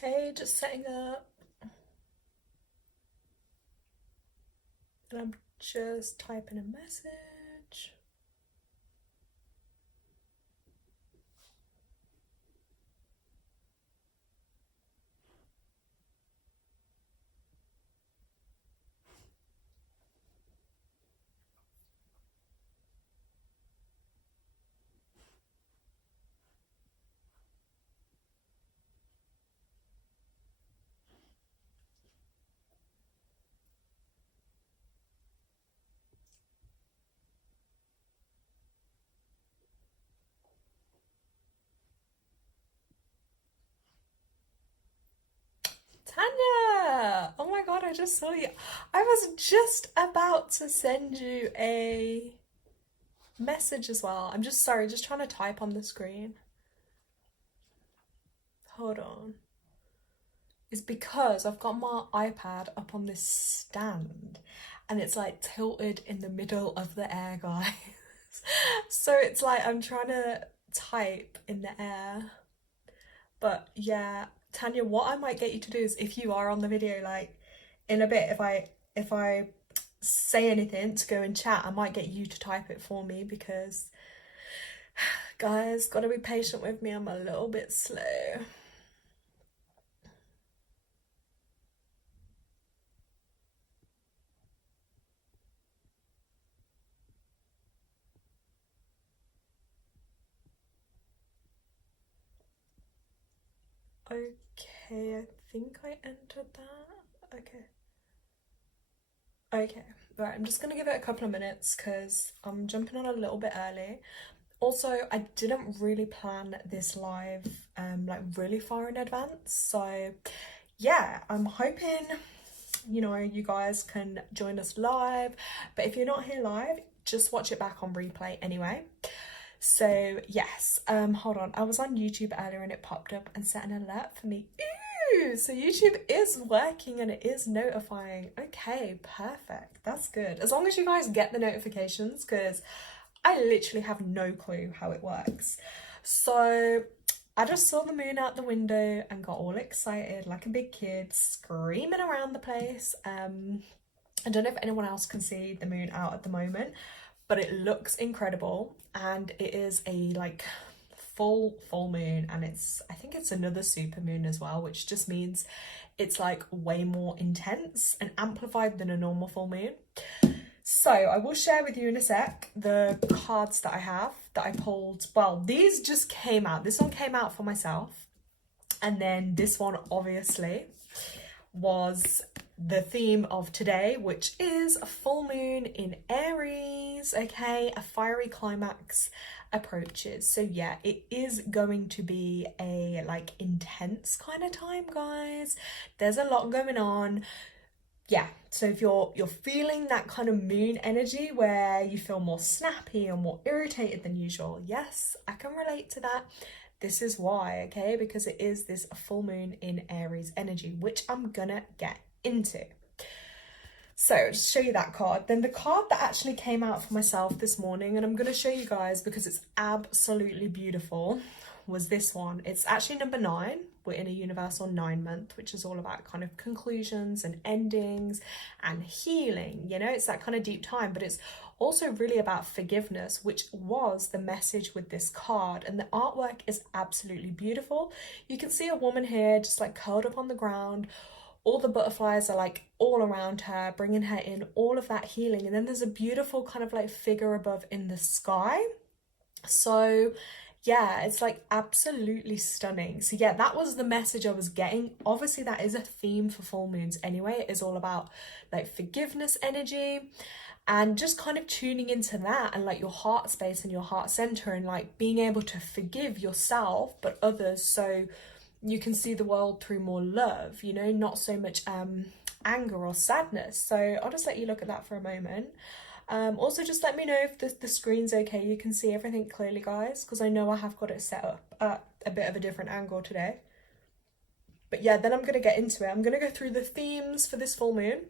Hey, just setting up, and I'm just typing a message. Tanya! Oh my god, I just saw you. I was just about to send you a message as well. I'm just sorry, just trying to type on the screen. Hold on. It's because I've got my iPad up on this stand and it's like tilted in the middle of the air, guys. So it's like I'm trying to type in the air. But yeah, Tanya, what I might get you to do is if you are on the video, like in a bit, if I say anything to go and chat, I might get you to type it for me because guys, gotta be patient with me. I'm a little bit slow. Okay, I think I entered that. Okay. Okay. Right, I'm just gonna give it a couple of minutes because I'm jumping on a little bit early. Also, I didn't really plan this live like really far in advance. So yeah, I'm hoping you guys can join us live. But if you're not here live, just watch it back on replay anyway. So yes, hold on. I was on YouTube earlier and it popped up and set an alert for me. Ooh, so YouTube is working and it is notifying. Okay, perfect. That's good. As long as you guys get the notifications, because I literally have no clue how it works. So I just saw the moon out the window and got all excited like a big kid, screaming around the place. I don't know if anyone else can see the moon out at the moment, but it looks incredible and it is a like full moon, and I think it's another super moon as well, which just means it's like way more intense and amplified than a normal full moon. So I will share with you in a sec the cards that I have that I pulled. Well, these just came out. This one came out for myself. And then this one obviously was the theme of today, which is a full moon in Aries, okay? A fiery climax approaches. So yeah, it is going to be a like intense kind of time, guys. There's a lot going on. Yeah, so if you're feeling that kind of moon energy where you feel more snappy or more irritated than usual, yes, I can relate to that. This is why, okay? Because it is this full moon in Aries energy, which I'm gonna get into. So just show you that card. Then the card that actually came out for myself this morning, and I'm gonna show you guys because it's absolutely beautiful, was this one. It's actually number 9. We're in a universal 9 month, which is all about kind of conclusions and endings and healing. It's that kind of deep time, but it's also really about forgiveness, which was the message with this card. And the artwork is absolutely beautiful. You can see a woman here just like curled up on the ground. All the butterflies are like all around her, bringing her in all of that healing. And then there's a beautiful kind of like figure above in the sky. So yeah, it's like absolutely stunning. So yeah, that was the message I was getting. Obviously that is a theme for full moons anyway. It is all about like forgiveness energy and just kind of tuning into that and like your heart space and your heart center and like being able to forgive yourself but others, so you can see the world through more love, not so much anger or sadness. So I'll just let you look at that for a moment. Also, just let me know if the screen's okay. You can see everything clearly, guys, because I know I have got it set up at a bit of a different angle today. But yeah, then I'm going to get into it. I'm going to go through the themes for this full moon.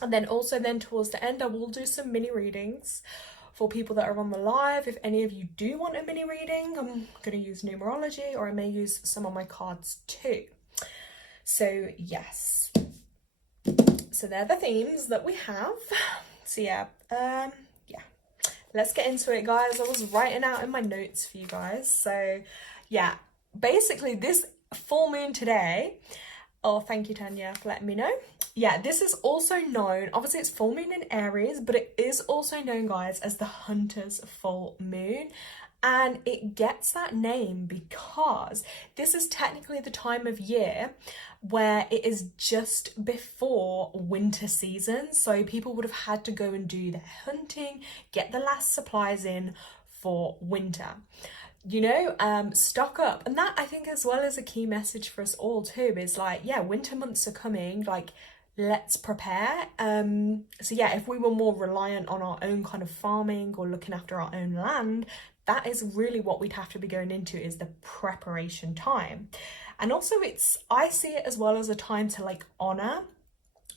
And then also then towards the end, I will do some mini readings for people that are on the live. If any of you do want a mini reading, I'm going to use numerology, or I may use some of my cards too. So yes, so they're the themes that we have. So yeah, let's get into it, guys. I was writing out in my notes for you guys. So yeah, basically this full moon today, oh, thank you, Tanya, for letting me know. Yeah, this is also known, obviously it's full moon in Aries, but it is also known, guys, as the Hunter's full moon. And it gets that name because this is technically the time of year where it is just before winter season. So people would have had to go and do their hunting, get the last supplies in for winter. You know, stock up. And that, I think, as well, as a key message for us all too, is like, yeah, winter months are coming, like, let's prepare. So yeah, if we were more reliant on our own kind of farming or looking after our own land, that is really what we'd have to be going into, is the preparation time. And also I see it as well as a time to like honor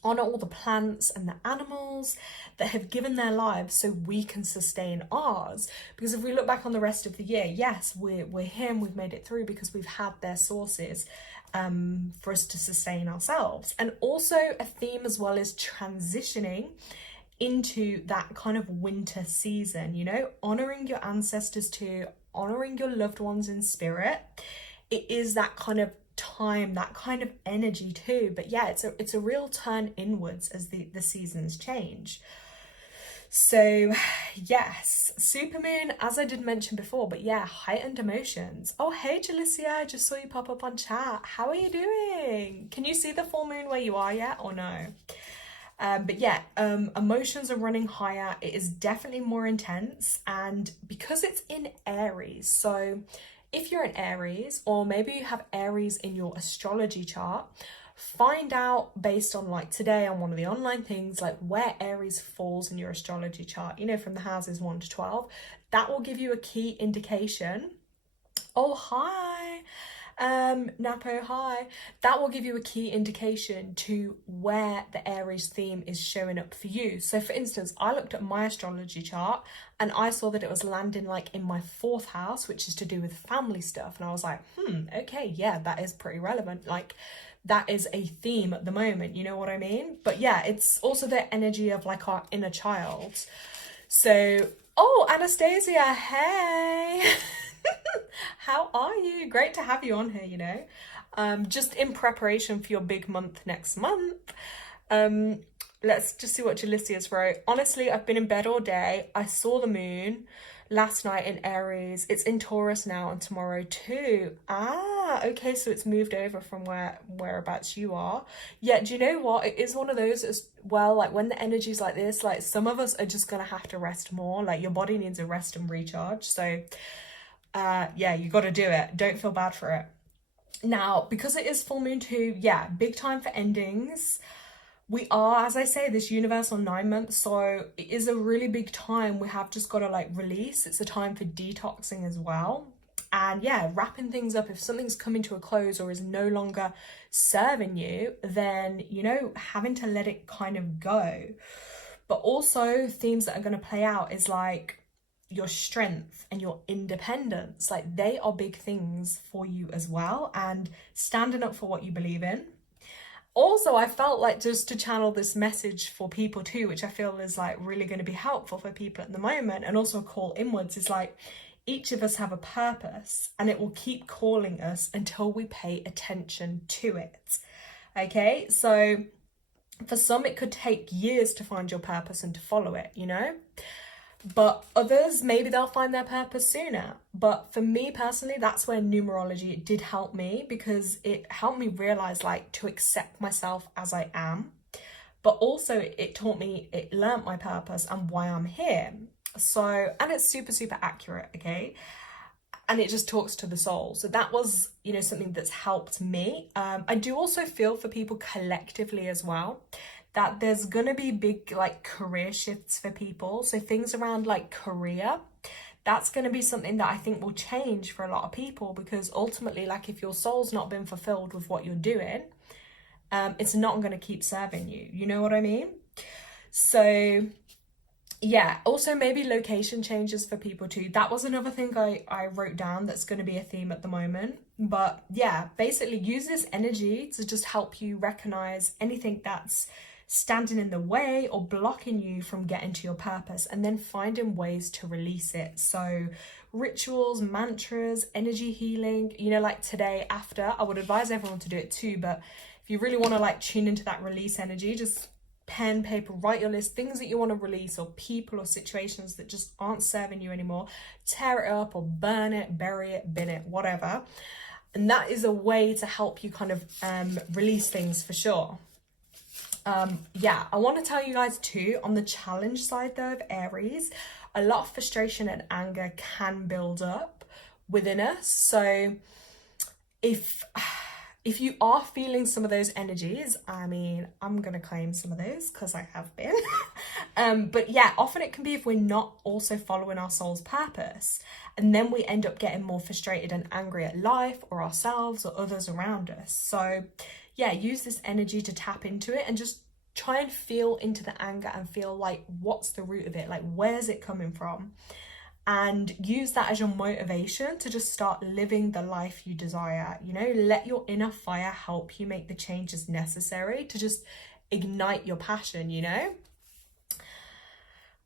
all the plants and the animals that have given their lives so we can sustain ours. Because if we look back on the rest of the year, yes, we're here and we've made it through because we've had their sources for us to sustain ourselves. And also a theme as well is transitioning into that kind of winter season, you know, honoring your ancestors too, honoring your loved ones in spirit. It is that kind of time, that kind of energy too. But yeah, it's a real turn inwards as the seasons change. So yes, supermoon, as I did mention before, but yeah, heightened emotions. Oh, hey Jalicia, I just saw you pop up on chat. How are you doing? Can you see the full moon where you are yet or no? But yeah, emotions are running higher. It is definitely more intense, and because it's in Aries, so if you're in Aries, or maybe you have Aries in your astrology chart, find out based on like today on one of the online things, like where Aries falls in your astrology chart, you know, from the houses 1 to 12. That will give you a key indication. Oh, hi. Napo, hi. That will give you a key indication to where the Aries theme is showing up for you. So for instance, I looked at my astrology chart and I saw that it was landing like in my 4th house, which is to do with family stuff. And I was like, okay, yeah, that is pretty relevant. Like that is a theme at the moment, you know what I mean? But yeah, it's also the energy of like our inner child. So, oh, Anastasia, hey. How are you? Great to have you on here, you know. Just in preparation for your big month next month. Let's just see what Jalicia's wrote. Honestly, I've been in bed all day. I saw the moon last night in Aries. It's in Taurus now and tomorrow too. Ah, okay, so it's moved over from whereabouts you are. Yeah, do you know what? It is one of those as well, like when the energy's like this, like some of us are just gonna have to rest more. Like your body needs a rest and recharge. So yeah, you got to do it. Don't feel bad for it. Now, because it is full moon too, yeah, big time for endings. We are, as I say, this universal 9 months, so it is a really big time. We have just got to like release. It's a time for detoxing as well. And yeah, wrapping things up. If something's coming to a close or is no longer serving you, then, you know, having to let it kind of go. But also themes that are going to play out is like your strength and your independence. Like they are big things for you as well, and standing up for what you believe in. Also, I felt like just to channel this message for people too, which I feel is like really going to be helpful for people at the moment, and also a call inwards, is like each of us have a purpose and it will keep calling us until we pay attention to it. Okay, so for some it could take years to find your purpose and to follow it, you know, but others, maybe they'll find their purpose sooner. But for me personally, that's where numerology, it did help me, because it helped me realize like to accept myself as I am, but also it taught me, it learnt my purpose and why I'm here. So, and it's super, super accurate, okay? And it just talks to the soul. So that was, you know, something that's helped me. I do also feel for people collectively as well, that there's gonna be big like career shifts for people. So things around like career, that's gonna be something that I think will change for a lot of people, because ultimately, like if your soul's not been fulfilled with what you're doing, it's not gonna keep serving you. You know what I mean? So Yeah, also maybe location changes for people too. That was another thing I wrote down that's going to be a theme at the moment. But yeah, basically use this energy to just help you recognize anything that's standing in the way or blocking you from getting to your purpose, and then finding ways to release it. So rituals, mantras, energy healing, you know, like today after, I would advise everyone to do it too, but if you really want to like tune into that release energy, just pen, paper, write your list, things that you want to release, or people or situations that just aren't serving you anymore. Tear it up or burn it, bury it, bin it, whatever. And that is a way to help you kind of release things for sure. Yeah, I want to tell you guys too, on the challenge side though of Aries, a lot of frustration and anger can build up within us. So if you are feeling some of those energies, I mean, I'm gonna claim some of those because I have been. But yeah, often it can be if we're not also following our soul's purpose, and then we end up getting more frustrated and angry at life or ourselves or others around us. So yeah, use this energy to tap into it and just try and feel into the anger and feel like, what's the root of it? Like, where's it coming from? And use that as your motivation to just start living the life you desire. You know, let your inner fire help you make the changes necessary to just ignite your passion, you know?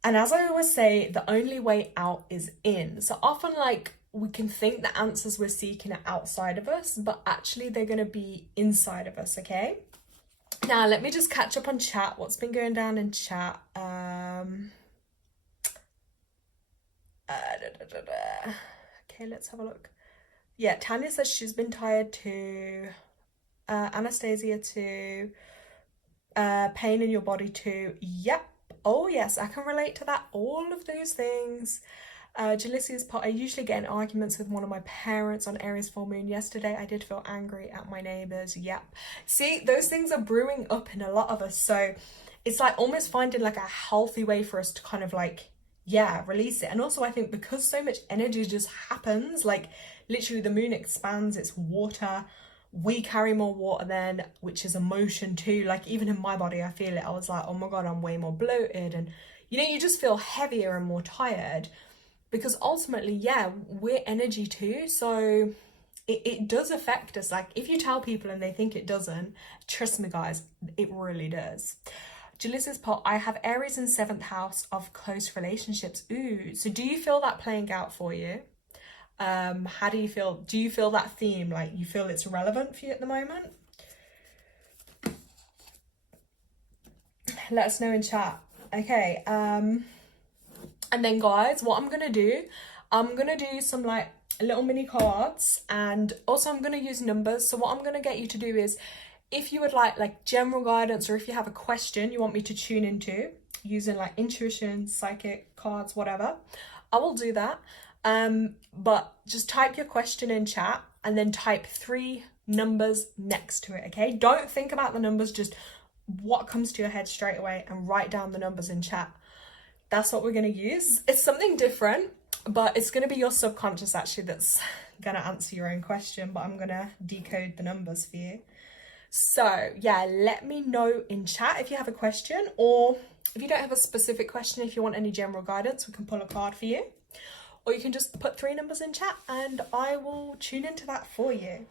And as I always say, the only way out is in. So often, like, we can think the answers we're seeking are outside of us, but actually they're going to be inside of us, okay? Now, let me just catch up on chat. What's been going down in chat? Okay, let's have a look. Yeah, Tanya says she's been tired too. Anastasia too. Pain in your body too. Yep. Oh yes, I can relate to that. All of those things. Jalisia's part. I usually get in arguments with one of my parents on Aries full moon. Yesterday, I did feel angry at my neighbors. Yep. See, those things are brewing up in a lot of us. So it's like almost finding like a healthy way for us to kind of like, yeah, release it. And also I think because so much energy just happens, like literally the moon expands, it's water, we carry more water then, which is emotion too. Like even in my body, I feel it. I was like, oh my God, I'm way more bloated. And you know, you just feel heavier and more tired because ultimately, yeah, we're energy too. So it does affect us. Like if you tell people and they think it doesn't, trust me guys, it really does. Jalissa's pot, I have Aries in 7th house of close relationships. Ooh, so do you feel that playing out for you? How do you feel? Do you feel that theme? Like you feel it's relevant for you at the moment? Let us know in chat. Okay, and then guys, what I'm gonna do, I'm gonna do some like little mini cards, and also I'm gonna use numbers. So what I'm gonna get you to do is, if you would like general guidance, or if you have a question you want me to tune into using like intuition, psychic cards, whatever, I will do that. But just type your question in chat and then type 3 numbers next to it, okay? Don't think about the numbers, just what comes to your head straight away and write down the numbers in chat. That's what we're going to use. It's something different, but it's going to be your subconscious actually that's going to answer your own question, but I'm going to decode the numbers for you. So yeah, let me know in chat if you have a question, or if you don't have a specific question, if you want any general guidance, we can pull a card for you. Or you can just put 3 numbers in chat and I will tune into that for you.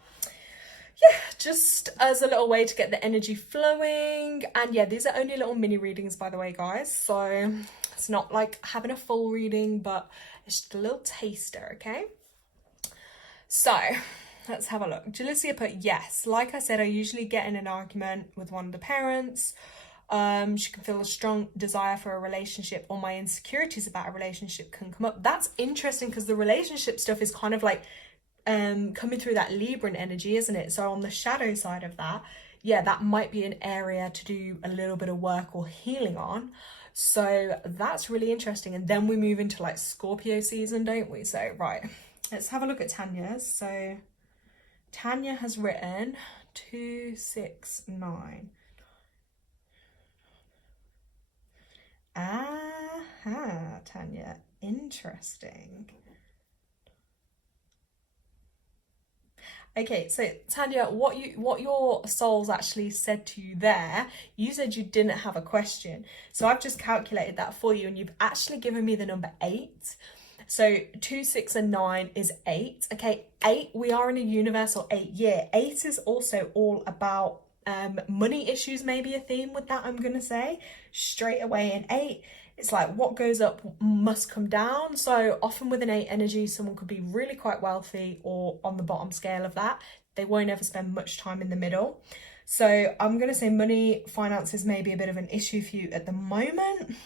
Yeah, just as a little way to get the energy flowing. And yeah, these are only little mini readings, by the way, guys. So it's not like having a full reading, but it's just a little taster, okay? So let's have a look. Jalicia put yes. Like I said, I usually get in an argument with one of the parents. She can feel a strong desire for a relationship, or my insecurities about a relationship can come up. That's interesting because the relationship stuff is kind of like coming through that Libran energy, isn't it? So on the shadow side of that, yeah, that might be an area to do a little bit of work or healing on. So that's really interesting. And then we move into like Scorpio season, don't we? So right, let's have a look at Tanya's. So Tanya has written 2, 6, 9. Aha, Tanya, interesting. Okay, so Tanya, what your souls actually said to you there, you said you didn't have a question. So I've just calculated that for you, and you've actually given me the number 8. So 2, 6, and 9 is 8. Okay, 8, we are in a universal 8 year. 8 is also all about money issues, maybe a theme with that, I'm gonna say. Straight away in 8, it's like what goes up must come down. So often with an 8 energy, someone could be really quite wealthy or on the bottom scale of that. They won't ever spend much time in the middle. So I'm going to say money, finances may be a bit of an issue for you at the moment.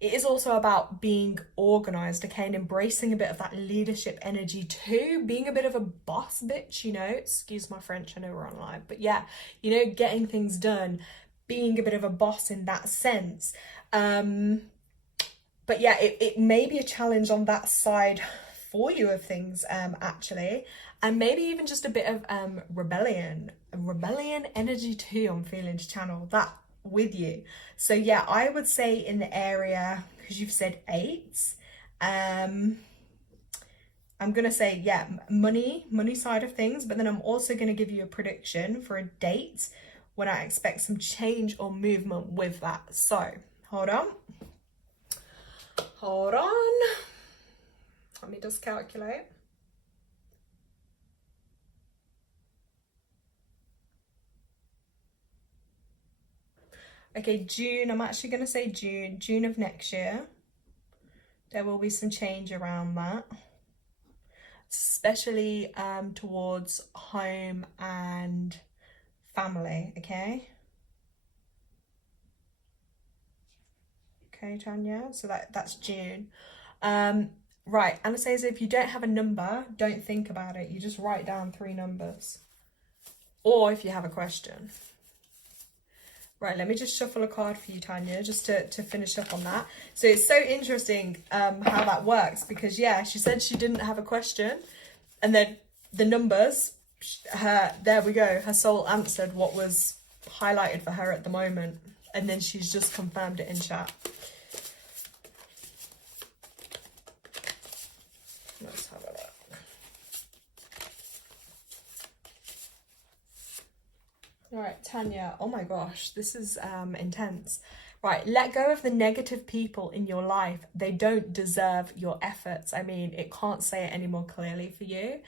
It is also about being organized, okay, and embracing a bit of that leadership energy too, being a bit of a boss bitch, you know, excuse my French, I know we're on live, but yeah, you know, getting things done, being a bit of a boss in that sense. But yeah, it may be a challenge on that side for you of things, actually, and maybe even just a bit of rebellion energy too. I'm feeling to channel that with you. So yeah, I would say in the area, because you've said 8, I'm gonna say, yeah, money side of things, but then I'm also gonna give you a prediction for a date when I expect some change or movement with that. So hold on, let me just calculate. Okay, June, I'm actually going to say June of next year. There will be some change around that, especially towards home and family, okay? Okay, Tanya, so that's June. Right, Anastasia, if you don't have a number, don't think about it. You just write down 3 numbers. Or if you have a question. Right, let me just shuffle a card for you, Tanya, just to finish up on that. So it's so interesting how that works, because yeah, she said she didn't have a question, and then the numbers, there we go, her soul answered what was highlighted for her at the moment, and then she's just confirmed it in chat. Let's have a look. All right, Tanya, oh my gosh, this is intense. Right, let go of the negative people in your life. They don't deserve your efforts. I mean, it can't say it any more clearly for you.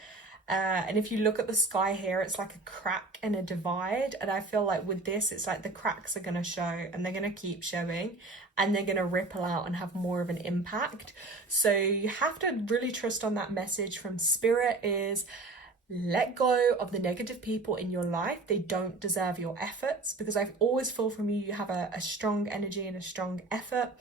And if you look at the sky here, it's like a crack and a divide. And I feel like with this, it's like the cracks are going to show, and they're going to keep showing, and they're going to ripple out and have more of an impact. So you have to really trust on that message from Spirit is, let go of the negative people in your life. They don't deserve your efforts, because I always feel from you, you have a strong energy and a strong effort.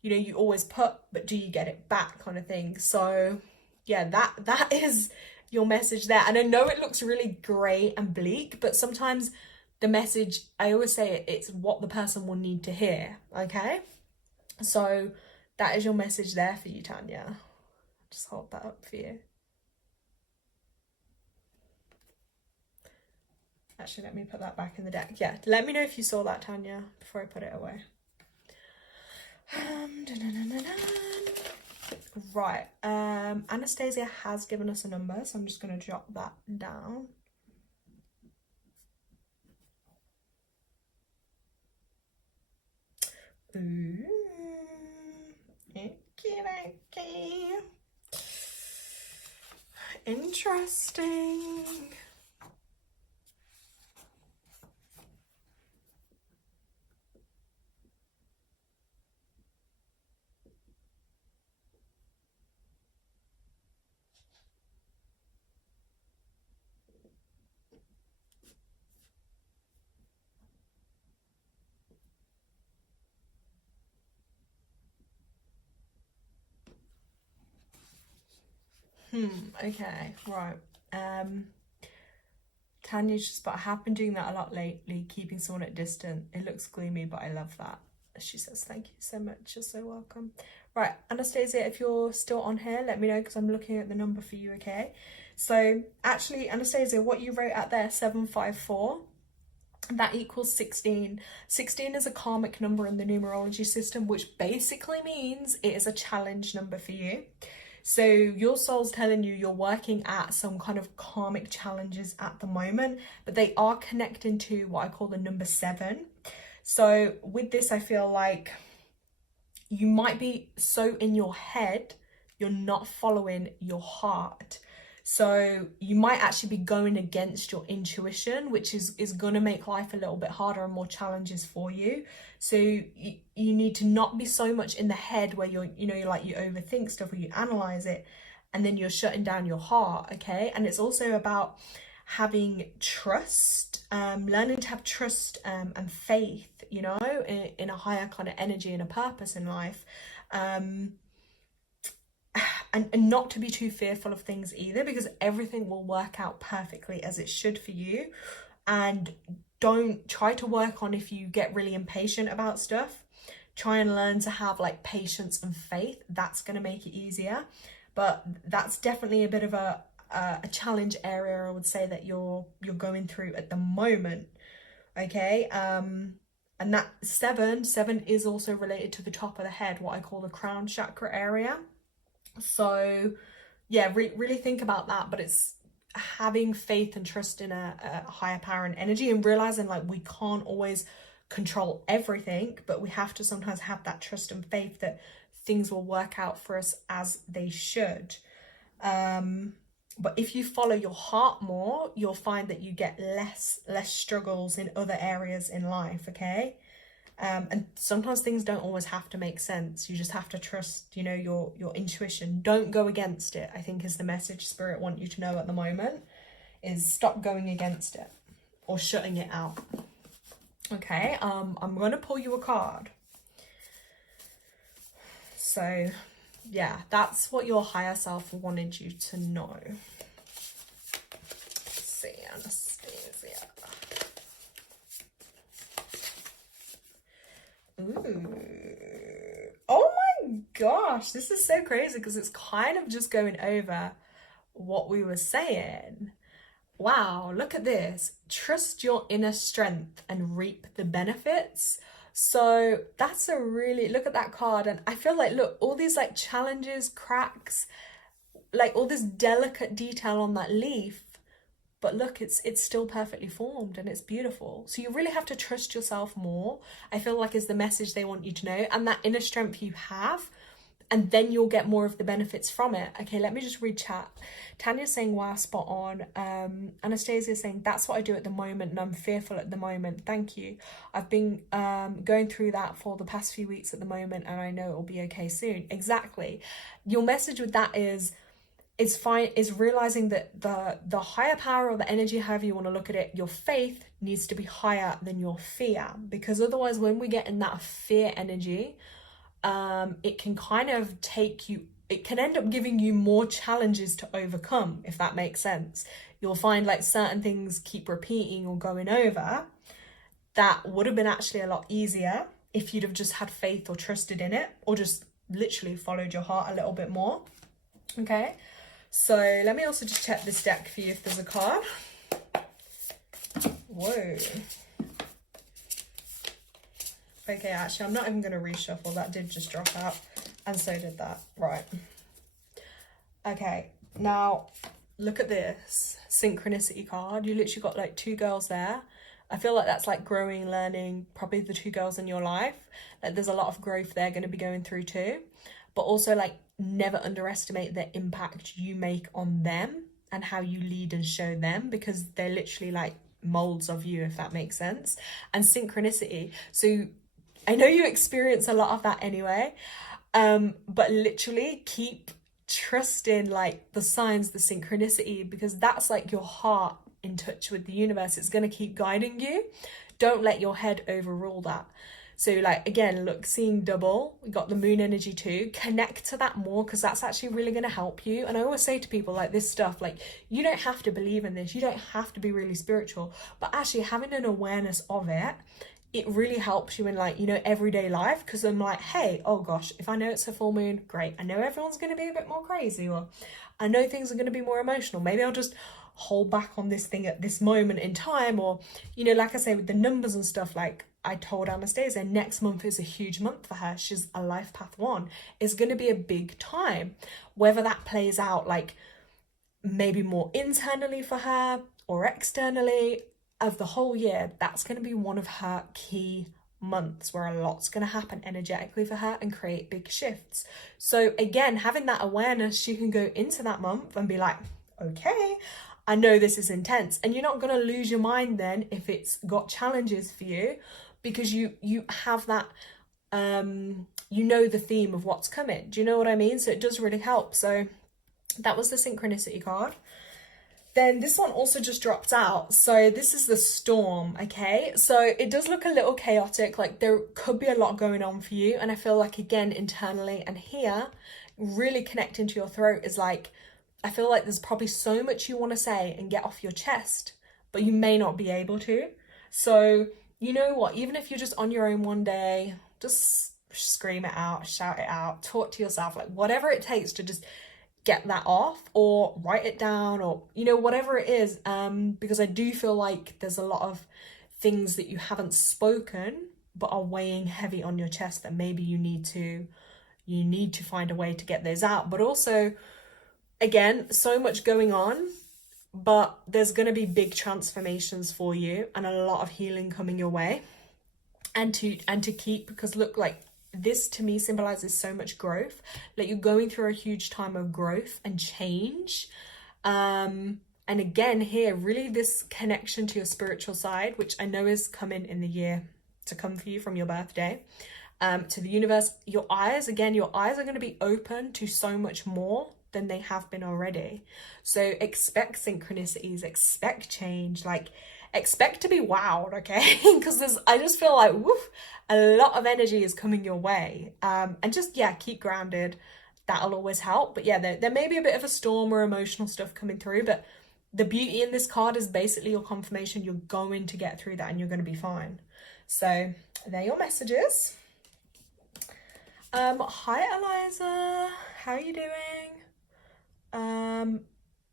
You know, you always put, but do you get it back kind of thing. So yeah, that is your message there. And I know it looks really grey and bleak, but sometimes the message, I always say it's what the person will need to hear, okay? So that is your message there for you, Tanya. Just hold that up for you. Actually, let me put that back in the deck. Yeah, let me know if you saw that, Tanya, before I put it away. Right, Anastasia has given us a number, so I'm just going to jot that down. Ooh, okay. Interesting. Okay, right. Tanya's just, but I have been doing that a lot lately, keeping someone at distance. It looks gloomy, but I love that. She says, thank you so much. You're so welcome. Right, Anastasia, if you're still on here, let me know, because I'm looking at the number for you, okay? So actually, Anastasia, what you wrote out there, 754, that equals 16. 16 is a karmic number in the numerology system, which basically means it is a challenge number for you. So your soul's telling you you're working at some kind of karmic challenges at the moment, but they are connecting to what I call the number 7. So with this, I feel like you might be so in your head, you're not following your heart. So you might actually be going against your intuition, which is going to make life a little bit harder and more challenges for you. So you need to not be so much in the head where you're you overthink stuff or you analyze it and then you're shutting down your heart, okay? And it's also about having trust, learning to have trust and faith, in a higher kind of energy and a purpose in life. And not to be too fearful of things either, because everything will work out perfectly as it should for you. And don't try to work on if you get really impatient about stuff. Try and learn to have like patience and faith. That's going to make it easier. But that's definitely a bit of a challenge area, I would say, that you're going through at the moment. Okay. And that seven is also related to the top of the head, what I call the crown chakra area. So yeah, really think about that. But it's having faith and trust in a higher power and energy, and realizing like we can't always control everything, but we have to sometimes have that trust and faith that things will work out for us as they should. But if you follow your heart more, you'll find that you get less struggles in other areas in life, okay? And sometimes things don't always have to make sense. You just have to trust, your intuition. Don't go against it, I think, is the message Spirit want you to know at the moment, is stop going against it or shutting it out. Okay, I'm going to pull you a card. So, yeah, that's what your higher self wanted you to know. Let's see, Anastasia. Ooh. Oh my gosh, this is so crazy because it's kind of just going over what we were saying. Wow, look at this. Trust your inner strength and reap the benefits. So that's a really, look at that card. And I feel like, look, all these like challenges, cracks, like all this delicate detail on that leaf, but look, it's still perfectly formed and it's beautiful. So you really have to trust yourself more, I feel like, is the message they want you to know, and that inner strength you have, and then you'll get more of the benefits from it. Okay, let me just read chat. Tanya's saying, wow, spot on. Anastasia's saying, that's what I do at the moment and I'm fearful at the moment. Thank you. I've been going through that for the past few weeks at the moment and I know it'll be okay soon. Exactly. Your message with that is realizing that the higher power or the energy, however you want to look at it, your faith needs to be higher than your fear, because otherwise when we get in that fear energy, it can kind of it can end up giving you more challenges to overcome, if that makes sense. You'll find like certain things keep repeating or going over that would have been actually a lot easier if you'd have just had faith or trusted in it, or just literally followed your heart a little bit more. Okay, so let me also just check this deck for you if there's a card. Whoa. Okay, actually, I'm not even going to reshuffle. That did just drop out. And so did that. Right. Okay, now look at this synchronicity card. You literally got like 2 girls there. I feel like that's like growing, learning, probably the 2 girls in your life. Like there's a lot of growth they're going to be going through too. But also like never underestimate the impact you make on them and how you lead and show them, because they're literally like molds of you, if that makes sense. And synchronicity. So I know you experience a lot of that anyway, but literally keep trusting like the signs, the synchronicity, because that's like your heart in touch with the universe. It's going to keep guiding you. Don't let your head overrule that. So like, again, look, seeing double, we got the moon energy too. Connect to that more, because that's actually really going to help you. And I always say to people like this stuff, like, you don't have to believe in this. You don't have to be really spiritual, but actually having an awareness of it, it really helps you in like, everyday life. Because I'm like, hey, oh gosh, if I know it's a full moon, great. I know everyone's going to be a bit more crazy, or I know things are going to be more emotional. Maybe I'll just hold back on this thing at this moment in time. Or, like I say, with the numbers and stuff, like I told Anastasia next month is a huge month for her. She's a life path 1. It's going to be a big time. Whether that plays out like maybe more internally for her or externally, of the whole year, that's going to be one of her key months where a lot's going to happen energetically for her and create big shifts. So again, having that awareness, she can go into that month and be like, okay, I know this is intense. And you're not going to lose your mind then if it's got challenges for you, because you have that, you know, the theme of what's coming. Do you know what I mean? So it does really help. So that was the synchronicity card. Then this one also just dropped out. So this is the storm, okay? So it does look a little chaotic, like there could be a lot going on for you. And I feel like, again, internally and here, really connecting to your throat is like, I feel like there's probably so much you want to say and get off your chest, but you may not be able to. So you know what, even if you're just on your own one day, just scream it out, shout it out, talk to yourself, like whatever it takes to just get that off, or write it down, or you know, whatever it is, because I do feel like there's a lot of things that you haven't spoken but are weighing heavy on your chest that maybe you need to find a way to get those out. But also, again, so much going on, but there's going to be big transformations for you and a lot of healing coming your way, and to keep, because look, like this to me symbolizes so much growth, like you're going through a huge time of growth and change. And again, here, really this connection to your spiritual side, which I know is coming in the year to come for you from your birthday, to the universe. Your eyes are going to be open to so much more than they have been already. So expect synchronicities, expect change, like expect to be wowed, okay? Because I just feel like, woof, a lot of energy is coming your way. And just, yeah, keep grounded. That'll always help. But yeah, there may be a bit of a storm or emotional stuff coming through, but the beauty in this card is basically your confirmation you're going to get through that and you're going to be fine. So they're your messages. Hi, Eliza. How are you doing?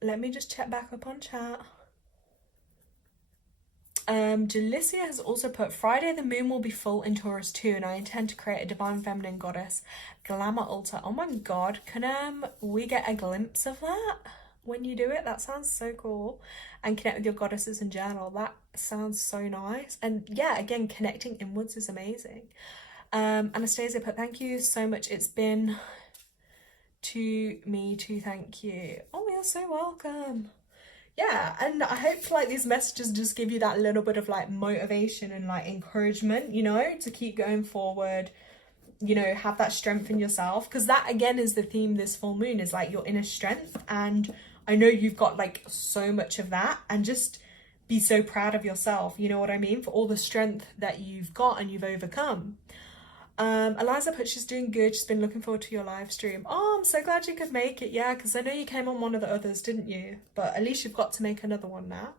Let me just check back up on chat. Jalicia has also put, Friday the moon will be full in Taurus too, and I intend to create a divine feminine goddess glamour altar. Oh my god, can we get a glimpse of that when you do it? That sounds so cool. And connect with your goddesses in journal. That sounds so nice. And yeah, again, connecting inwards is amazing. Anastasia put, thank you so much. It's been to me to thank you. Oh, you're so welcome. Yeah, and I hope like these messages just give you that little bit of like motivation and like encouragement, you know, to keep going forward, you know, have that strength in yourself, because that again is the theme this full moon, is like your inner strength. And I know you've got like so much of that, and just be so proud of yourself, you know what I mean, for all the strength that you've got and you've overcome. Eliza put, she's doing good, she's been looking forward to your live stream. Oh, I'm so glad you could make it. Yeah, because I know you came on one of the others, didn't you? But at least you've got to make another one now.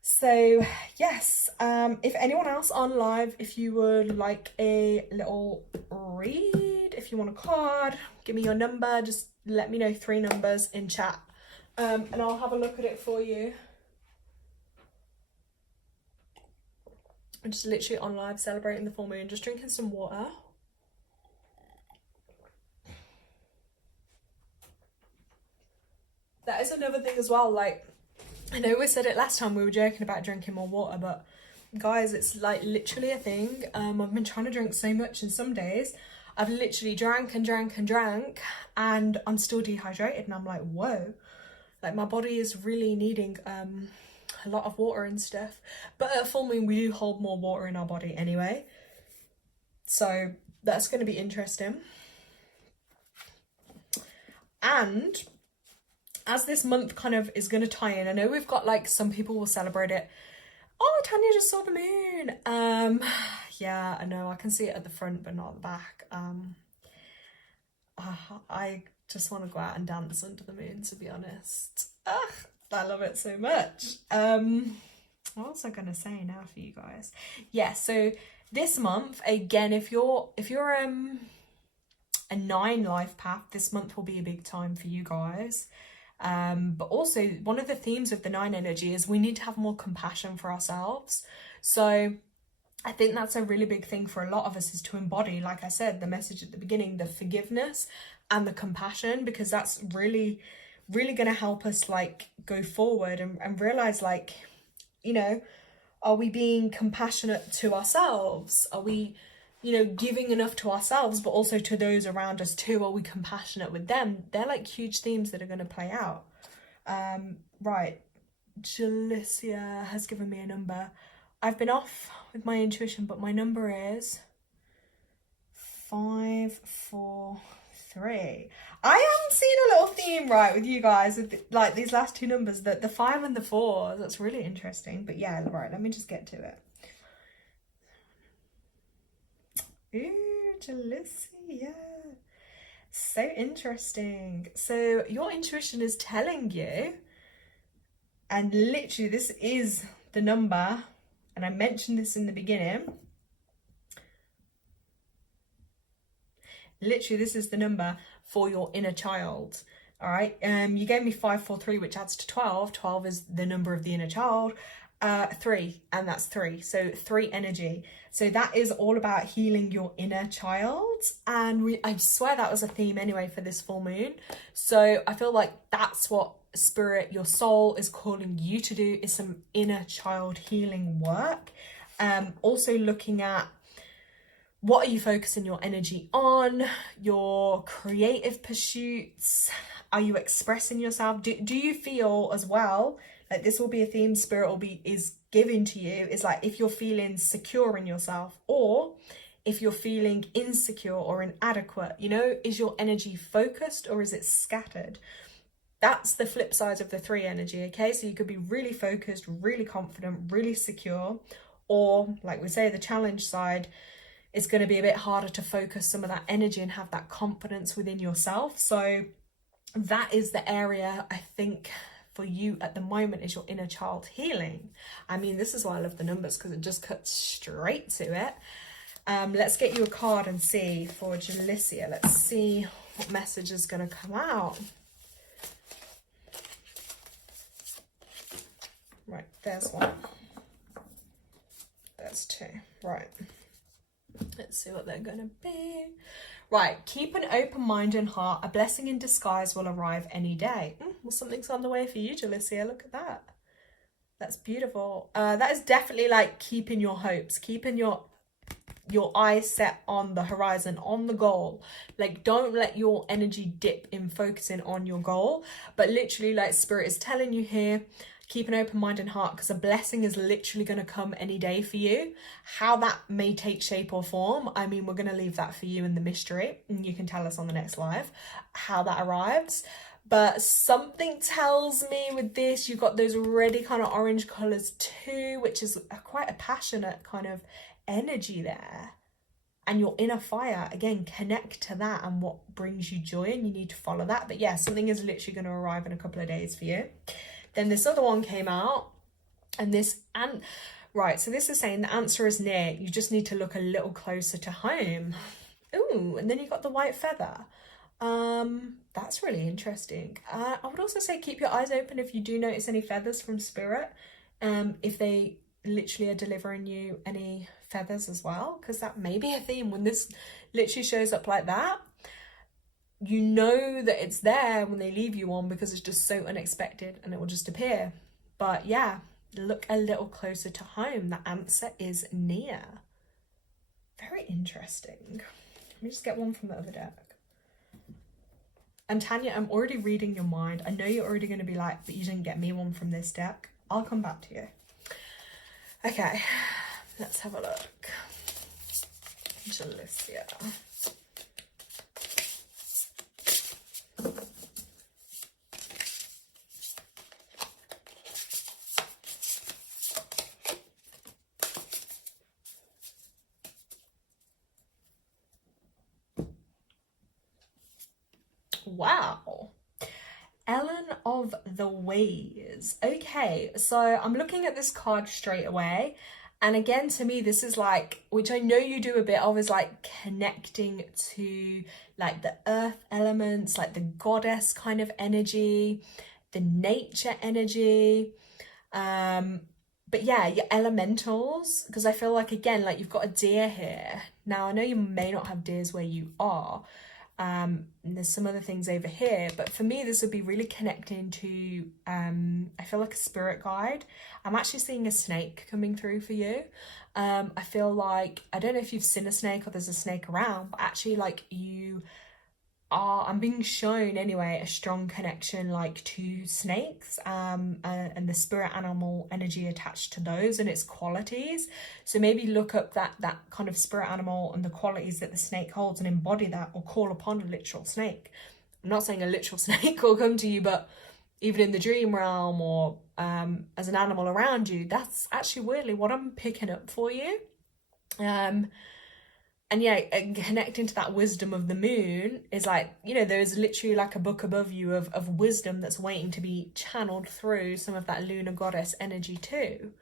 So yes, if anyone else on live, if you would like a little read, if you want a card, give me your number, just let me know 3 numbers in chat, and I'll have a look at it for you. I'm just literally on live celebrating the full moon, just drinking some water. That is another thing as well, like, I know we said it last time, we were joking about drinking more water, but guys, it's like literally a thing. I've been trying to drink so much, and some days I've literally drank and drank and drank, and I'm still dehydrated, and I'm like, whoa, like my body is really needing a lot of water and stuff. But at full moon we do hold more water in our body anyway, so that's going to be interesting. And as this month kind of is going to tie in, I know we've got like some people will celebrate it. Oh, Tanya just saw the moon. Yeah, I know, I can see it at the front but not at the back. I just want to go out and dance under the moon, to be honest. I love it so much. What was I gonna say now for you guys? Yeah, so this month, again, if you're a 9 life path, this month will be a big time for you guys. But also one of the themes of the 9 energy is we need to have more compassion for ourselves. So I think that's a really big thing for a lot of us, is to embody, like I said, the message at the beginning, the forgiveness and the compassion, because that's really, really going to help us like go forward and realize, like, you know, are we being compassionate to ourselves? Are we, giving enough to ourselves, but also to those around us too? Are we compassionate with them? They're like huge themes that are going to play out. Right. Jalicia has given me a number. I've been off with my intuition, but my number is 543. I haven't seen a little theme right with you guys with like these last two numbers, the 5 and the 4. That's really interesting. But yeah, right, let me just get to it. Ooh, Jalicia. So interesting. So your intuition is telling you, and literally this is the number, and I mentioned this in the beginning. Literally, this is the number for your inner child. All right. You gave me 543, which adds to 12. 12 is the number of the inner child. 3, and that's 3. So 3 energy. So that is all about healing your inner child. And I swear that was a theme anyway for this full moon. So I feel like that's what spirit, your soul, is calling you to do, is some inner child healing work. Also looking at, what are you focusing your energy on? Your creative pursuits? Are you expressing yourself? Do you feel as well, like this will be a theme spirit is giving to you, is like if you're feeling secure in yourself, or if you're feeling insecure or inadequate, is your energy focused or is it scattered? That's the flip side of the 3 energy, okay? So you could be really focused, really confident, really secure, or like we say, the challenge side, it's going to be a bit harder to focus some of that energy and have that confidence within yourself. So that is the area, I think, for you at the moment, is your inner child healing. I mean, this is why I love the numbers, because it just cuts straight to it. Let's get you a card and see for Jalicia. Let's see what message is going to come out. Right, there's 1. There's 2. Right. Let's see what they're going to be. Right, keep an open mind and heart. A blessing in disguise will arrive any day. Well, something's on the way for you, Jalicia. Look at that. That's beautiful. That is definitely like keeping your hopes, keeping your eyes set on the horizon, on the goal. Like, don't let your energy dip in focusing on your goal, but literally, like, spirit is telling you here, keep an open mind and heart, because a blessing is literally going to come any day for you. How that may take shape or form, I mean, we're going to leave that for you in the mystery, and you can tell us on the next live how that arrives. But something tells me with this, you've got those reddy kind of orange colours too, which is quite a passionate kind of energy there. And your inner fire, again, connect to that and what brings you joy, and you need to follow that. But yeah, something is literally going to arrive in a couple of days for you. Then this other one came out, and right, so this is saying the answer is near. You just need to look a little closer to home. Ooh, and then you got the white feather. That's really interesting. I would also say keep your eyes open if you do notice any feathers from spirit. If they literally are delivering you any feathers as well, because that may be a theme when this literally shows up like that. You know that it's there when they leave you on, because it's just so unexpected and it will just appear. But yeah, look a little closer to home. The answer is near. Very interesting. Let me just get one from the other deck. And Tanya, I'm already reading your mind. I know you're already going to be like, but you didn't get me one from this deck. I'll come back to you. Okay, let's have a look. Jalicia. Wow. Ellen of the Ways. Okay, so I'm looking at this card straight away. And again, to me, this is like, which I know you do a bit of, is like connecting to like the earth elements, like the goddess kind of energy, the nature energy. but yeah, your elementals, because I feel like, again, like you've got a deer here. Now, I know you may not have deers where you are, and there's some other things over here, but for me, this would be really connecting to, I feel like a spirit guide. I'm actually seeing a snake coming through for you. I feel like, I don't know if you've seen a snake or there's a snake around, but actually, like, you are, I'm being shown anyway, a strong connection like to snakes, and the spirit animal energy attached to those and its qualities. So maybe look up that kind of spirit animal and the qualities that the snake holds and embody that, or call upon a literal snake. I'm not saying a literal snake will come to you, but even in the dream realm, or as an animal around you, that's actually weirdly what I'm picking up for you. And yeah, connecting to that wisdom of the moon is like, you know, there's literally like a book above you of wisdom that's waiting to be channeled through some of that lunar goddess energy too.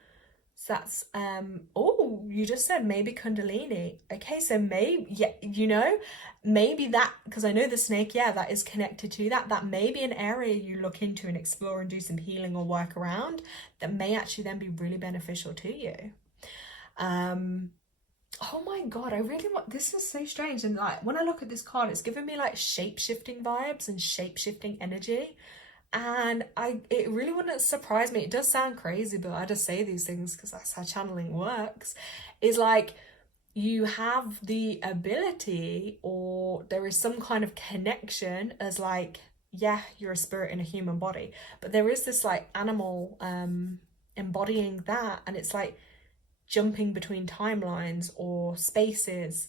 So that's, oh, you just said maybe Kundalini. Okay, so maybe, yeah, you know, maybe that, because I know the snake, yeah, that is connected to that. That may be an area you look into and explore and do some healing or work around that may actually then be really beneficial to you. Oh my god, I really want, this is so strange, and like when I look at this card, it's giving me like shape-shifting vibes and shape-shifting energy, and it really wouldn't surprise me. It does sound crazy, but I just say these things because that's how channeling works. Is like you have the ability, or there is some kind of connection as like, yeah, you're a spirit in a human body, but there is this like animal embodying that, and it's like jumping between timelines or spaces,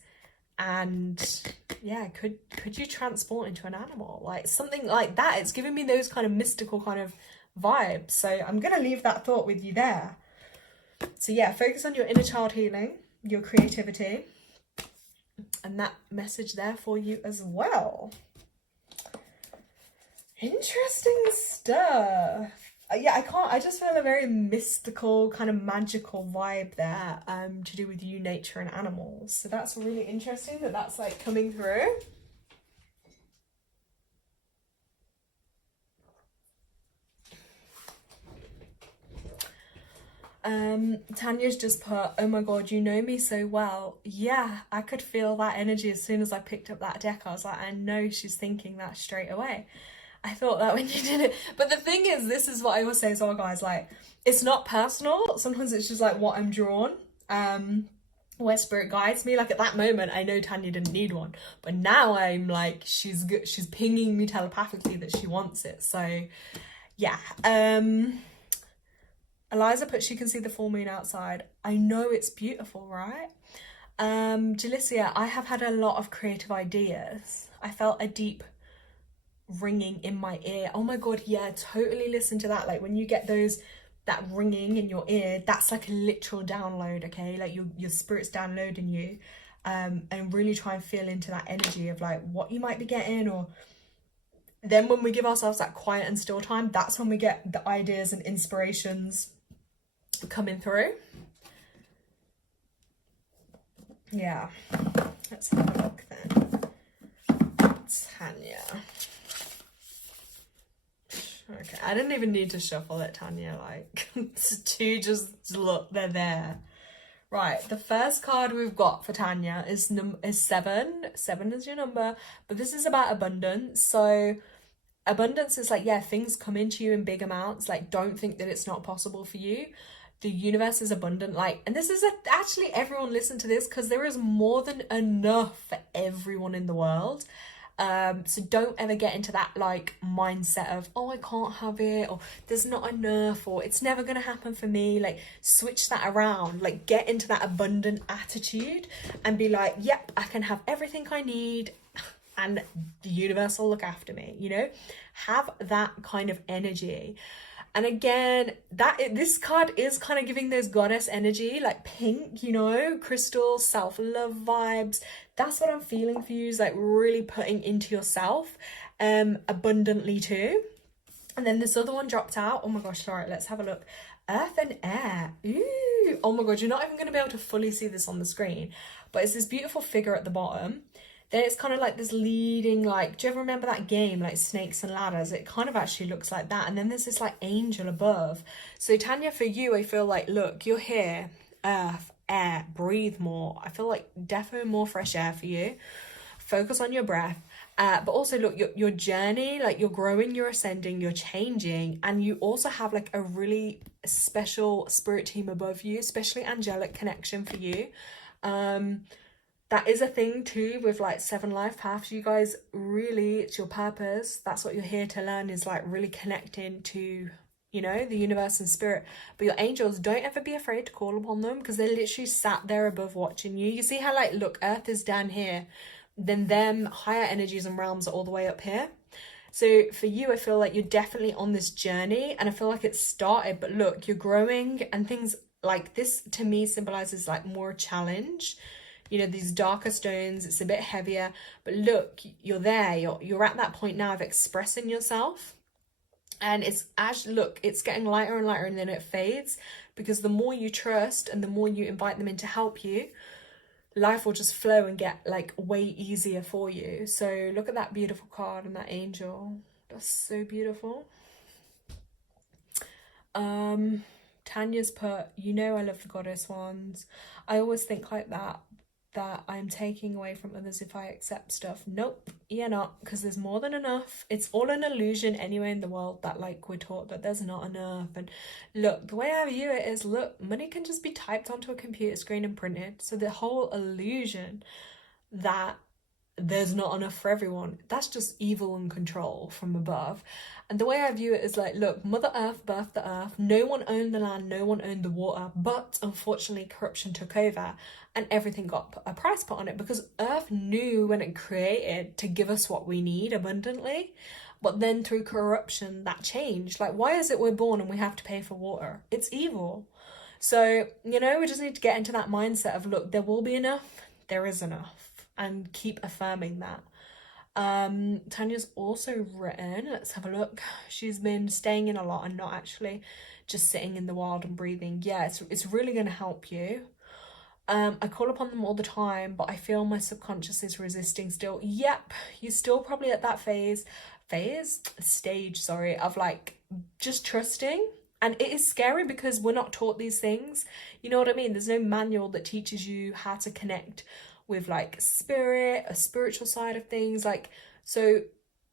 and yeah, could you transport into an animal, like something like that? It's giving me those kind of mystical kind of vibes, so I'm gonna leave that thought with you there. So yeah, focus on your inner child healing, your creativity, and that message there for you as well. Interesting stuff. Yeah, I just feel a very mystical, kind of magical vibe there, to do with you, nature, and animals. So that's really interesting that that's like coming through. Tanya's just put, oh my god, you know me so well. Yeah, I could feel that energy as soon as I picked up that deck. I was like, I know she's thinking that straight away. I thought that when you did it. But the thing is, this is what I always say as well, guys, like, it's not personal. Sometimes it's just like what I'm drawn, where spirit guides me. Like at that moment, I know Tanya didn't need one, but now I'm like, she's pinging me telepathically that she wants it. So yeah. Eliza put, she can see the full moon outside. I know, it's beautiful, right? Jalicia, I have had a lot of creative ideas. I felt a deep ringing in my ear. Oh my god, yeah, totally listen to that. Like when you get that ringing in your ear, that's like a literal download, okay? Like your spirit's downloading you, and really try and feel into that energy of like what you might be getting. Or then when we give ourselves that quiet and still time, that's when we get the ideas and inspirations coming through. Yeah, let's have a look then. Tanya. Okay, I didn't even need to shuffle it, Tanya. Like, two just look, they're there. Right, the first card we've got for Tanya is 7. 7 is your number, but this is about abundance. So abundance is like, yeah, things come into you in big amounts. Like, don't think that it's not possible for you. The universe is abundant. Like, and this is actually, everyone listen to this, because there is more than enough for everyone in the world. So don't ever get into that like mindset of, oh, I can't have it, or there's not enough, or it's never gonna happen for me. Like, switch that around. Like, get into that abundant attitude and be like, yep, I can have everything I need and the universe will look after me, you know? Have that kind of energy. And again, this card is kind of giving those goddess energy, like pink, you know, crystal, self-love vibes. That's what I'm feeling for you, is like really putting into yourself abundantly too. And then this other one dropped out. Oh my gosh, sorry, let's have a look. Earth and air. Ooh, oh my god, you're not even going to be able to fully see this on the screen, but it's this beautiful figure at the bottom. Then it's kind of like this leading, like, do you ever remember that game, like Snakes and Ladders? It kind of actually looks like that. And then there's this like angel above. So Tanya, for you, I feel like, look, you're here, earth, air, breathe more. I feel like definitely more fresh air for you. Focus on your breath. But also look, your journey, like you're growing, you're ascending, you're changing, and you also have like a really special spirit team above you, especially angelic connection for you. That is a thing too with like 7 life paths. You guys really, it's your purpose. That's what you're here to learn, is like really connecting to, you know, the universe and spirit. But your angels, don't ever be afraid to call upon them, because they're literally sat there above watching you. You see how like, look, earth is down here, then them higher energies and realms are all the way up here. So for you, I feel like you're definitely on this journey, and I feel like it's started, but look, you're growing, and things like this to me symbolizes like more challenge. You know, these darker stones, it's a bit heavier, but look, you're there, you're at that point now of expressing yourself. And it's actually, look, it's getting lighter and lighter, and then it fades, because the more you trust and the more you invite them in to help you, life will just flow and get like way easier for you. So look at that beautiful card and that angel. That's so beautiful. Tanya's put, you know, I love the goddess ones. I always think like that I'm taking away from others if I accept stuff. Nope, you're not, because there's more than enough. It's all an illusion anyway in the world, that like we're taught that there's not enough. And look, the way I view it is, look, money can just be typed onto a computer screen and printed. So the whole illusion that there's not enough for everyone, that's just evil and control from above. And the way I view it is like, look, Mother Earth birthed the earth, no one owned the land, no one owned the water, but unfortunately corruption took over and everything got a price put on it, because earth knew when it created to give us what we need abundantly, but then through corruption that changed. Like, why is it we're born and we have to pay for water? It's evil. So, you know, we just need to get into that mindset of, look, there will be enough, there is enough, and keep affirming that. Tanya's also written, let's have a look, she's been staying in a lot and not actually just sitting in the wild and breathing. Yeah, it's really going to help you. I call upon them all the time, but I feel my subconscious is resisting still. Yep, you're still probably at that stage, of like just trusting. And it is scary because we're not taught these things. You know what I mean? There's no manual that teaches you how to connect with like spirit, a spiritual side of things. Like, so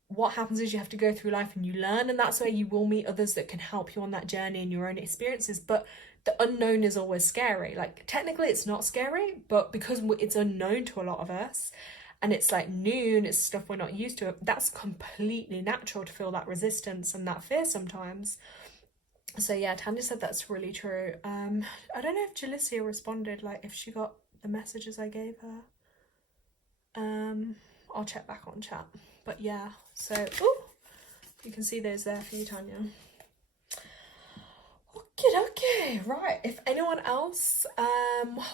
what happens is you have to go through life and you learn, and that's where you will meet others that can help you on that journey and your own experiences. But the unknown is always scary. Like, technically it's not scary, but because it's unknown to a lot of us and it's like new and it's stuff we're not used to, that's completely natural to feel that resistance and that fear sometimes. So yeah, Tanya said that's really true. I don't know if Jalicia responded, like if she got the messages I gave her. I'll check back on chat. But yeah, so ooh, you can see those there for you, Tanya. Okay, right. If anyone else,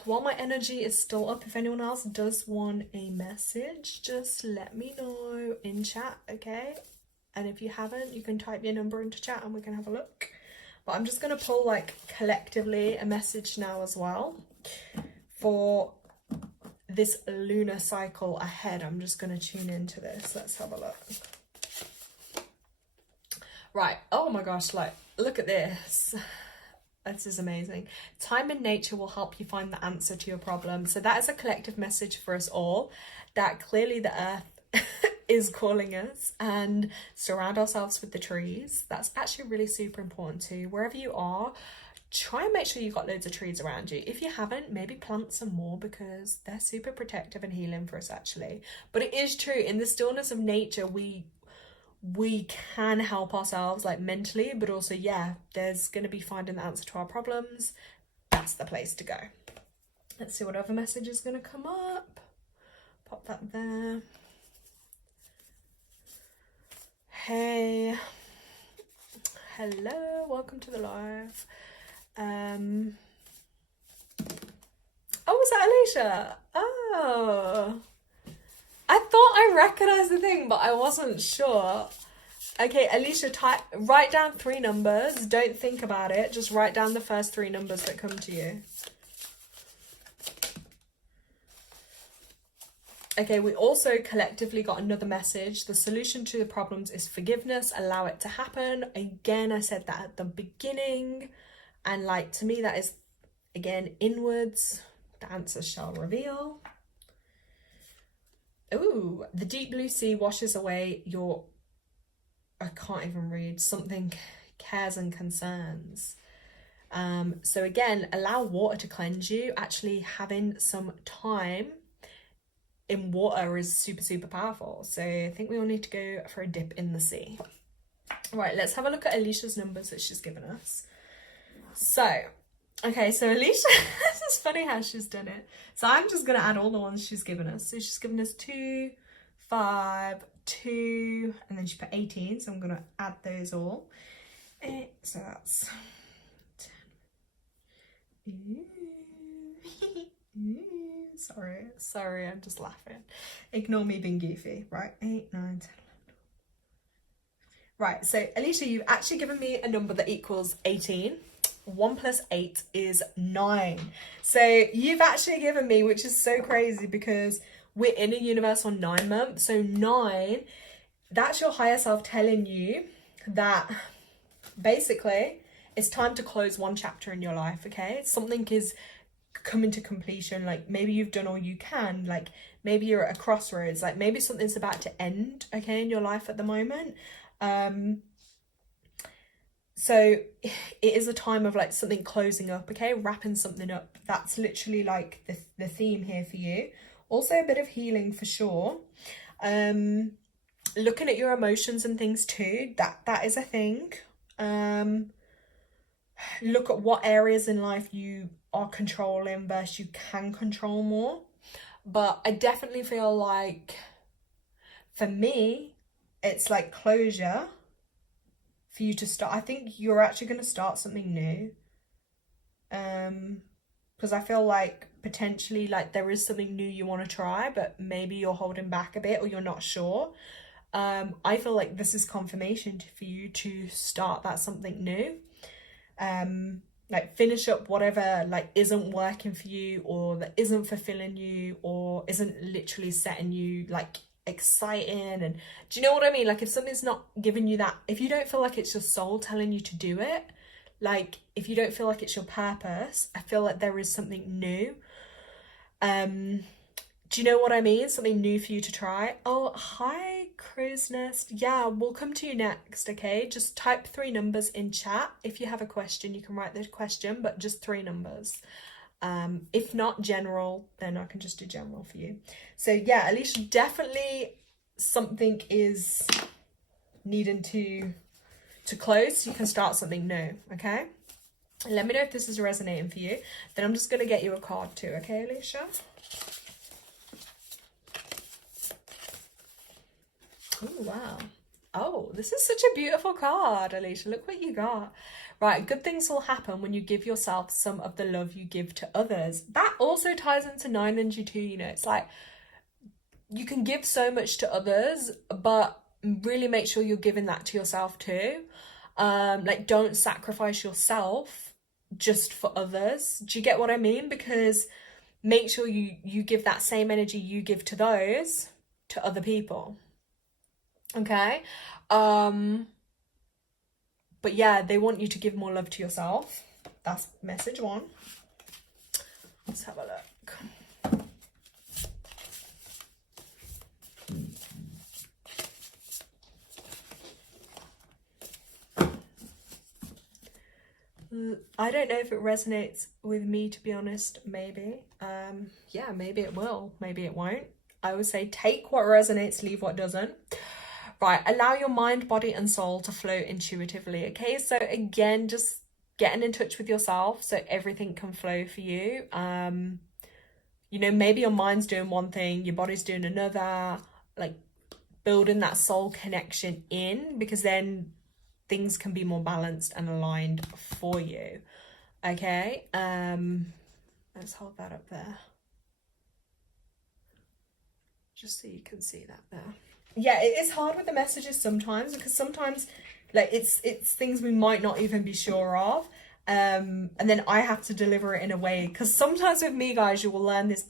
while my energy is still up, if anyone else does want a message, just let me know in chat, okay? And if you haven't, you can type your number into chat and we can have a look. But I'm just going to pull like collectively a message now as well for this lunar cycle ahead. I'm just going to tune into this. Let's have a look. Right. Oh my gosh, like, look at this. This is amazing. Time and nature will help you find the answer to your problem. So that is a collective message for us all, that clearly the earth is calling us, and surround ourselves with the trees. That's actually really super important too. Wherever you are, try and make sure you've got loads of trees around you. If you haven't, maybe plant some more, because they're super protective and healing for us actually. But it is true, in the stillness of nature, we can help ourselves, like mentally, but also, yeah, there's going to be finding the answer to our problems. That's the place to go. Let's see what other message is going to come up. Pop that there. Hey, hello, welcome to the live. Oh, was that Alicia? Oh, I thought I recognized the thing, but I wasn't sure. Okay, Alicia, write down 3 numbers. Don't think about it. Just write down the first 3 numbers that come to you. Okay, we also collectively got another message. The solution to the problems is forgiveness. Allow it to happen. Again, I said that at the beginning. And like, to me, that is, again, inwards. The answer shall reveal. Ooh, the deep blue sea washes away your, I can't even read, something, cares and concerns. So again, allow water to cleanse you. Actually having some time in water is super, super powerful. So I think we all need to go for a dip in the sea. Right, let's have a look at Alicia's numbers that she's given us. So, okay, so Alicia, this is funny how she's done it. So I'm just going to add all the ones she's given us. So she's given us 2, 5, 2, and then she put 18. So I'm going to add those all. So that's 10. Sorry, I'm just laughing. Ignore me being goofy. Right, 8, 9, 10, 11. Right, so Alicia, you've actually given me a number that equals 18. 1 plus 8 is 9. So you've actually given me, which is so crazy because we're in a universal 9 month. So 9, that's your higher self telling you that basically it's time to close one chapter in your life, okay? Something is coming to completion. Like maybe you've done all you can, like maybe you're at a crossroads, like maybe something's about to end, okay, in your life at the moment. So it is a time of like something closing up, okay, wrapping something up. That's literally like the theme here for you. Also a bit of healing for sure. Looking at your emotions and things too, that is a thing. Look at what areas in life you are controlling versus you can control more. But I definitely feel like for me, it's like closure for you to start. I think you're actually going to start something new. Because I feel like potentially like there is something new you want to try, but maybe you're holding back a bit or you're not sure. I feel like this is confirmation for you to start that something new. Like finish up whatever like isn't working for you or that isn't fulfilling you or isn't literally setting you like exciting. And do you know what I mean? Like if something's not giving you that, if you don't feel like it's your soul telling you to do it, like if you don't feel like it's your purpose, I feel like there is something new. Do you know what I mean? Something new for you to try. Oh, hi, Crow's Nest. Yeah, we'll come to you next, okay? Just type 3 numbers in chat. If you have a question, you can write the question, but just 3 numbers. If not general, then I can just do general for you. So yeah, Alicia, definitely something is needing to close so you can start something new, okay? Let me know if this is resonating for you. Then I'm just going to get you a card too, okay, Alicia? Oh, wow. Oh, this is such a beautiful card, Alicia. Look what you got. Right, good things will happen when you give yourself some of the love you give to others. That also ties into 9 energy too, you know. It's like you can give so much to others, but really make sure you're giving that to yourself too. Like don't sacrifice yourself just for others. Do you get what I mean? Because make sure you give that same energy you give to those to other people. Okay, but yeah, they want you to give more love to yourself. That's message 1. Let's have a look. I don't know if it resonates with me, to be honest. Maybe yeah, maybe it will, maybe it won't. I would say take what resonates, leave what doesn't. Right, allow your mind, body and soul to flow intuitively, okay? So again, just getting in touch with yourself so everything can flow for you. You know, maybe your mind's doing one thing, your body's doing another, like building that soul connection in, because then things can be more balanced and aligned for you, okay? Let's hold that up there. Just so you can see that there. Yeah, it is hard with the messages sometimes because sometimes like it's things we might not even be sure of, and then I have to deliver it in a way, because sometimes with me, guys, you will learn this,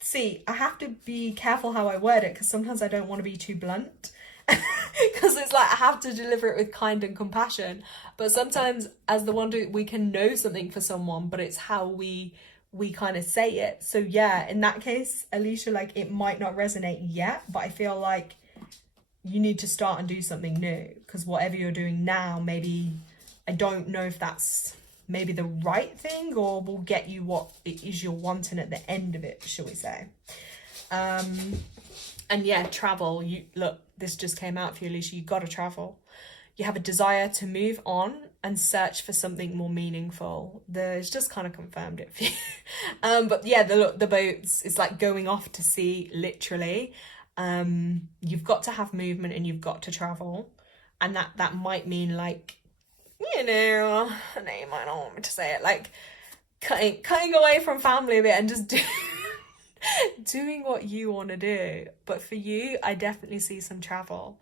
see, I have to be careful how I word it because sometimes I don't want to be too blunt. Because it's like I have to deliver it with kind and compassion, but sometimes as the one we can know something for someone, but it's how we kind of say it. So yeah, in that case, Alicia, like it might not resonate yet, but I feel like you need to start and do something new, because whatever you're doing now, maybe I don't know if that's maybe the right thing or will get you what it is you're wanting at the end of it, shall we say. And yeah, travel. You look, this just came out for you, Alicia. You got to travel. You have a desire to move on and search for something more meaningful. It's just kind of confirmed it for you. But yeah, the boats, it's like going off to sea, literally. You've got to have movement and you've got to travel. And that might mean like, you know, I know you might not want me to say it, like cutting away from family a bit and just doing what you want to do. But for you, I definitely see some travel,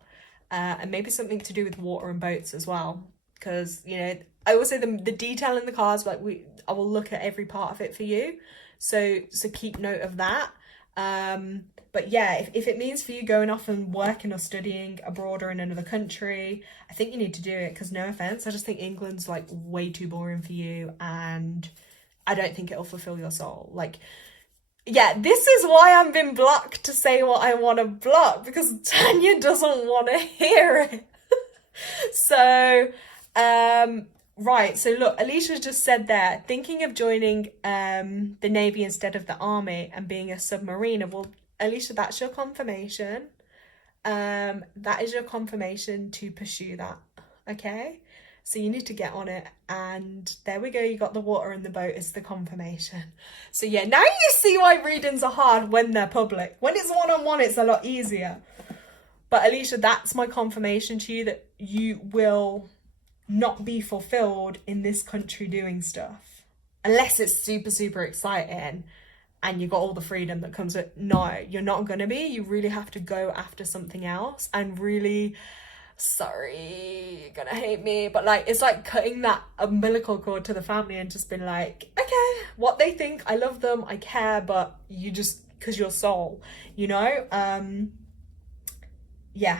and maybe something to do with water and boats as well, because you know I will say the detail in the cards, like I will look at every part of it for you, so keep note of that. But yeah, if it means for you going off and working or studying abroad or in another country, I think you need to do it, because no offense, I just think England's like way too boring for you, and I don't think it'll fulfill your soul. Like, yeah, this is why I'm being blocked to say what I want to block, because Tanya doesn't want to hear it. So, right. So look, Alicia just said there, thinking of joining the Navy instead of the Army and being a submariner. Well, Alicia, that's your confirmation. That is your confirmation to pursue that. Okay? So you need to get on it, and there we go, you got the water and the boat is the confirmation. So yeah, now you see why readings are hard when they're public. When it's one-on-one, it's a lot easier. But Alicia, that's my confirmation to you that you will not be fulfilled in this country doing stuff. Unless it's super, super exciting and you got all the freedom that comes with, no, you're not going to be. You really have to go after something else and really... Sorry, you're gonna hate me, but like it's like cutting that umbilical cord to the family and just been like, okay, what they think, I love them, I care, but you just, because your soul, you know. Yeah,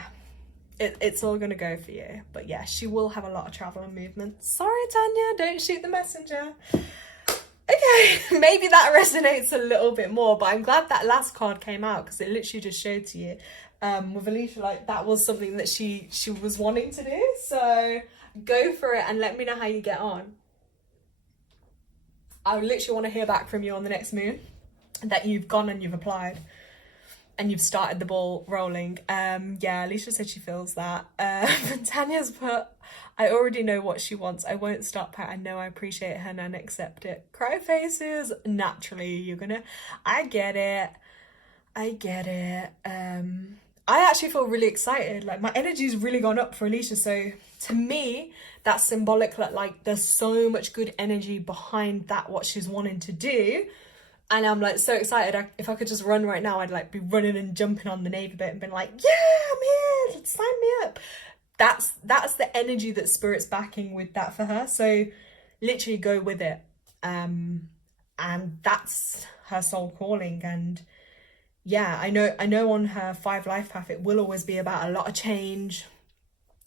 it's all gonna go for you. But yeah, she will have a lot of travel and movement. Sorry, Tanya, don't shoot the messenger. Okay, maybe that resonates a little bit more, but I'm glad that last card came out, because it literally just showed to you with Alicia, like that was something that she was wanting to do. So go for it and let me know how you get on. I literally want to hear back from you on the next moon that you've gone and you've applied and you've started the ball rolling. Yeah, Alicia said she feels that. Tanya's put, I already know what she wants. I won't stop her. I know I appreciate her and accept it. Cry faces, naturally, you're gonna, I get it. I actually feel really excited. Like my energy's really gone up for Alicia. So to me, that's symbolic that like there's so much good energy behind that, what she's wanting to do. And I'm like so excited. If I could just run right now, I'd like be running and jumping on the Navy bit and been like, yeah, I'm here, sign me up. That's the energy that Spirit's backing with that for her. So literally go with it. And that's her soul calling. And yeah, I know on her 5 life path, it will always be about a lot of change,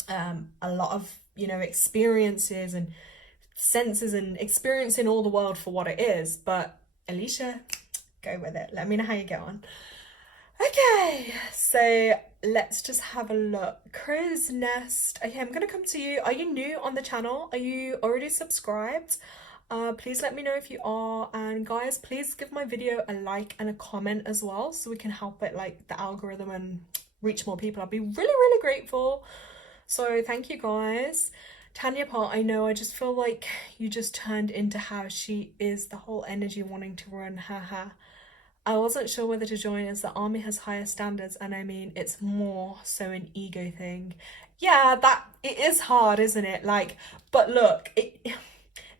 a lot of, you know, experiences and senses and experiencing all the world for what it is. But Alicia, go with it. Let me know how you get on. Okay, so let's just have a look. Crow's Nest. Okay, I'm going to come to you. Are you new on the channel? Are you already subscribed? Please let me know if you are, and guys, please give my video a like and a comment as well, so we can help it, like the algorithm, and reach more people. I'd be really, really grateful. So thank you guys. Tanya Part, I know, I just feel like you just turned into how she is, the whole energy wanting to run, haha. I wasn't sure whether to join as the army has higher standards, and I mean, it's more so an ego thing. Yeah, that, it is hard, isn't it? Like, but look,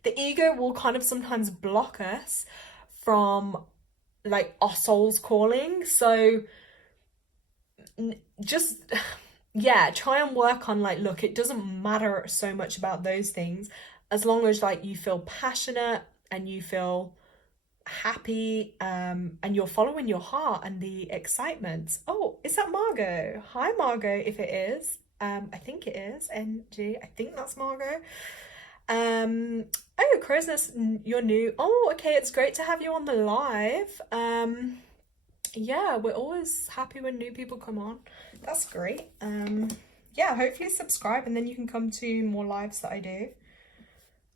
the ego will kind of sometimes block us from like our soul's calling. So just, yeah, try and work on like, look, it doesn't matter so much about those things as long as like you feel passionate and you feel happy, and you're following your heart and the excitement. Oh, is that Margot? Hi, Margot, if it is. I think it is. NG, I think that's Margot. Oh, Crow's Nest, you're new. Oh, okay, it's great to have you on the live. Yeah, we're always happy when new people come on. That's great. Yeah, hopefully subscribe and then you can come to more lives that I do.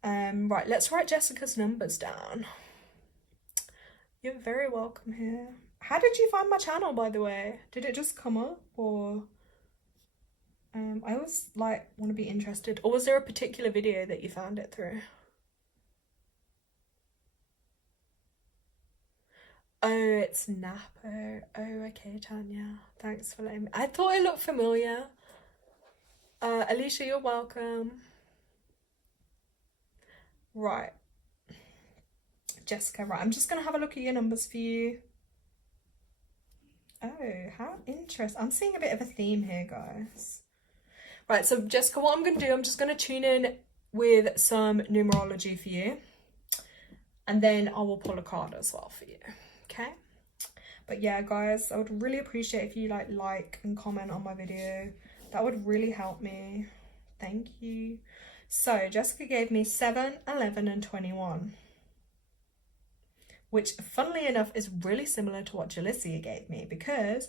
Right, let's write Jessica's numbers down. You're very welcome here. How did you find my channel, by the way? Did it just come up, or I always like want to be interested, or was there a particular video that you found it through? Oh, it's Napo. Oh, okay, Tanya. Thanks for letting me. I thought it looked familiar. Alicia, you're welcome. Right. Jessica, right. I'm just going to have a look at your numbers for you. Oh, how interesting. I'm seeing a bit of a theme here, guys. Right, so Jessica, what I'm going to do, I'm just going to tune in with some numerology for you. And then I will pull a card as well for you. Okay? But yeah, guys, I would really appreciate if you like and comment on my video. That would really help me. Thank you. So Jessica gave me 7, 11 and 21. Which, funnily enough, is really similar to what Jalicia gave me because,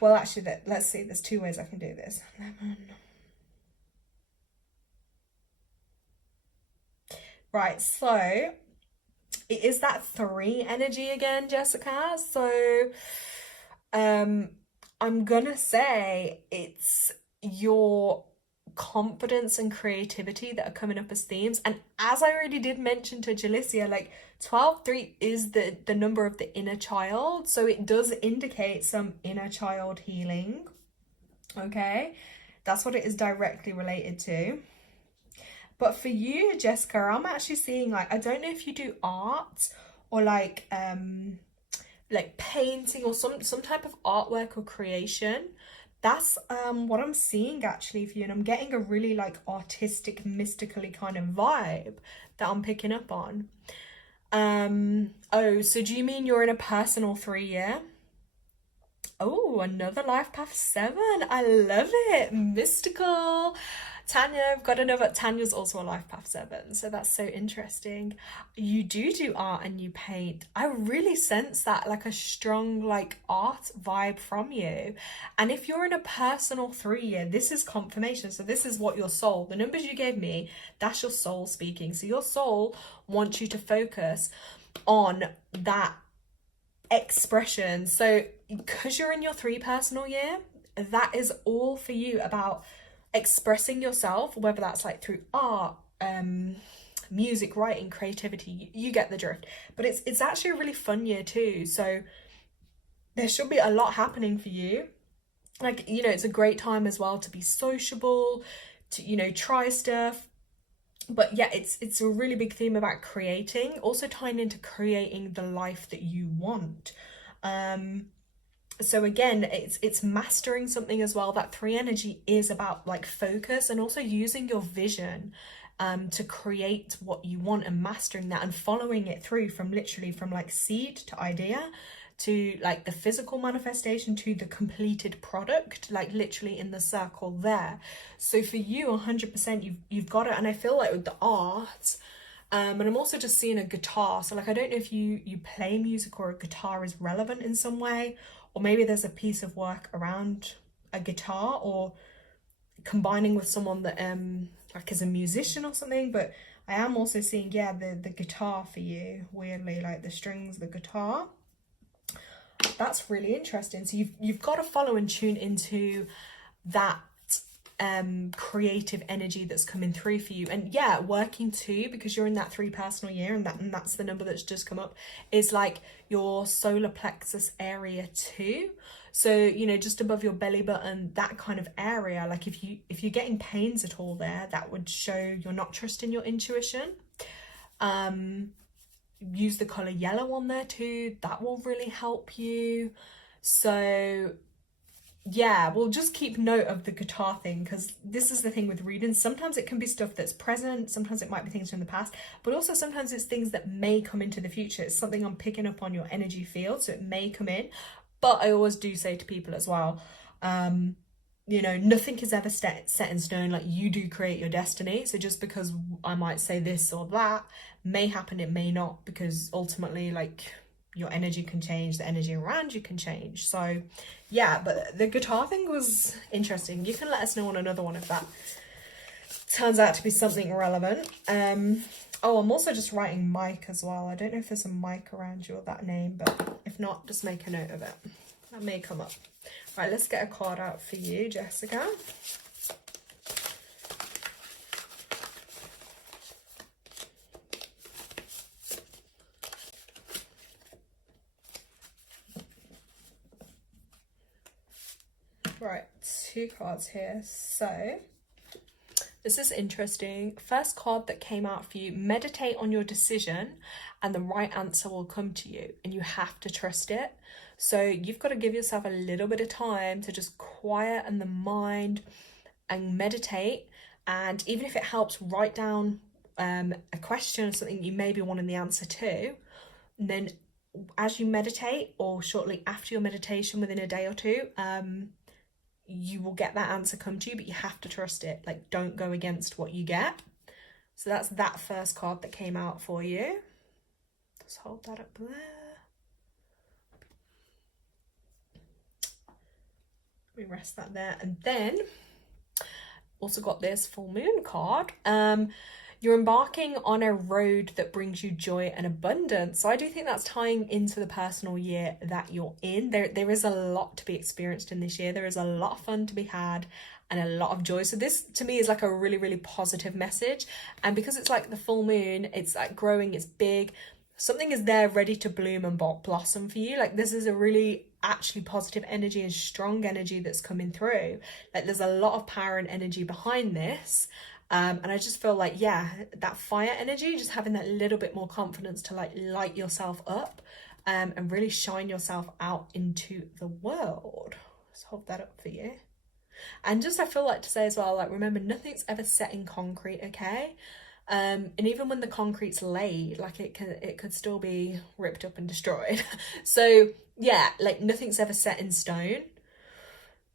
well, actually, let's see. There's 2 ways I can do this. 11. Right, so it is that 3 energy again, Jessica. So, I'm gonna say it's your confidence and creativity that are coming up as themes. And as I already did mention to Jalicia, like 12-3 is the number of the inner child, so it does indicate some inner child healing. Okay, that's what it is directly related to. But for you, Jessica, I'm actually seeing, like, I don't know if you do art or like painting or some type of artwork or creation. That's what I'm seeing actually for you, and I'm getting a really like artistic, mystically kind of vibe that I'm picking up on. Oh, so do you mean you're in a personal 3-year? Oh, another life path 7. I love it. Mystical. Tanya, I've got to know that Tanya's also a life path 7, so that's so interesting. You do art and you paint. I really sense that, like a strong like art vibe from you. And if you're in a personal 3-year, this is confirmation. So this is what your soul, the numbers you gave me, that's your soul speaking. So your soul wants you to focus on that expression. So because you're in your 3 personal year, that is all for you about expressing yourself, whether that's like through art, music, writing, creativity. You get the drift. But it's actually a really fun year too, so there should be a lot happening for you. Like, you know, it's a great time as well to be sociable, to, you know, try stuff. But yeah, it's a really big theme about creating, also tying into creating the life that you want. So again, it's mastering something as well. That 3 energy is about like focus and also using your vision to create what you want and mastering that and following it through from literally from like seed to idea to like the physical manifestation to the completed product, like literally in the circle there. So for you, 100%, you've got it. And I feel like with the art, and I'm also just seeing a guitar. So like, I don't know if you play music or a guitar is relevant in some way, or maybe there's a piece of work around a guitar or combining with someone that like is a musician or something. But I am also seeing, yeah, the guitar for you, weirdly, like the strings, the guitar. That's really interesting. So you've got to follow and tune into that creative energy that's coming through for you. And yeah, working too, because you're in that 3 personal year, and that's the number that's just come up, is like your solar plexus area too. So, you know, just above your belly button, that kind of area. Like if you're getting pains at all there, that would show you're not trusting your intuition. Use the color yellow on there too, that will really help you. So yeah, we'll just keep note of the guitar thing, because this is the thing with readings. Sometimes it can be stuff that's present, sometimes it might be things from the past, but also sometimes it's things that may come into the future. It's something I'm picking up on your energy field, so it may come in. But I always do say to people as well, you know, nothing is ever set in stone. Like, you do create your destiny. So just because I might say this or that may happen, it may not, because ultimately, like, your energy can change, the energy around you can change. So yeah, but the guitar thing was interesting. You can let us know on another one if that turns out to be something relevant. Oh, I'm also just writing Mike as well. I don't know if there's a Mike around you or that name, but if not, just make a note of it. That may come up. Right, let's get a card out for you, Jessica. Right, 2 cards here. So this is interesting. First card that came out for you: meditate on your decision and the right answer will come to you, and you have to trust it. So you've got to give yourself a little bit of time to just quieten the mind and meditate. And even if it helps, write down a question or something you may be wanting the answer to. And then as you meditate, or shortly after your meditation, within a day or two, you will get that answer come to you, but you have to trust it. Like, don't go against what you get. So that's that first card that came out for you. Just hold that up there. We rest that there. And then also got this full moon card. You're embarking on a road that brings you joy and abundance. So I do think that's tying into the personal year that you're in. There is a lot to be experienced in this year. There is a lot of fun to be had and a lot of joy. So this to me is like a really, really positive message. And because it's like the full moon, it's like growing, it's big. Something is there ready to bloom and blossom for you. Like, this is a really actually positive energy and strong energy that's coming through. Like, there's a lot of power and energy behind this. And I just feel like, yeah, that fire energy, just having that little bit more confidence to like light yourself up, and really shine yourself out into the world. Let's hold that up for you. And just, I feel like to say as well, like, remember, nothing's ever set in concrete, okay? And even when the concrete's laid, like, it could still be ripped up and destroyed. So yeah, like, nothing's ever set in stone.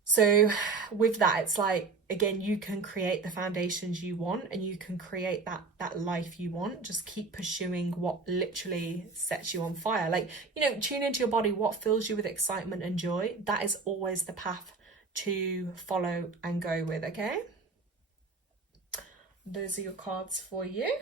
So with that, it's like, again, you can create the foundations you want, and you can create that life you want. Just keep pursuing what literally sets you on fire. Like, you know, tune into your body. What fills you with excitement and joy? That is always the path to follow and go with, okay? Those are your cards for you.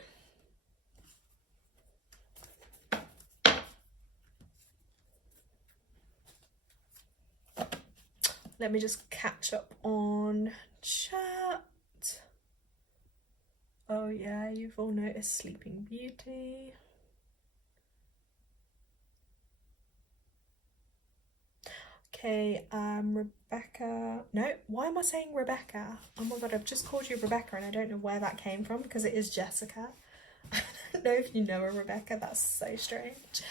Let me just catch up on chat. Oh yeah, you've all noticed Sleeping Beauty. Okay, Rebecca. No, why am I saying Rebecca? Oh my god, I've just called you Rebecca and I don't know where that came from, because it is Jessica. I don't know if you know her, Rebecca. That's so strange.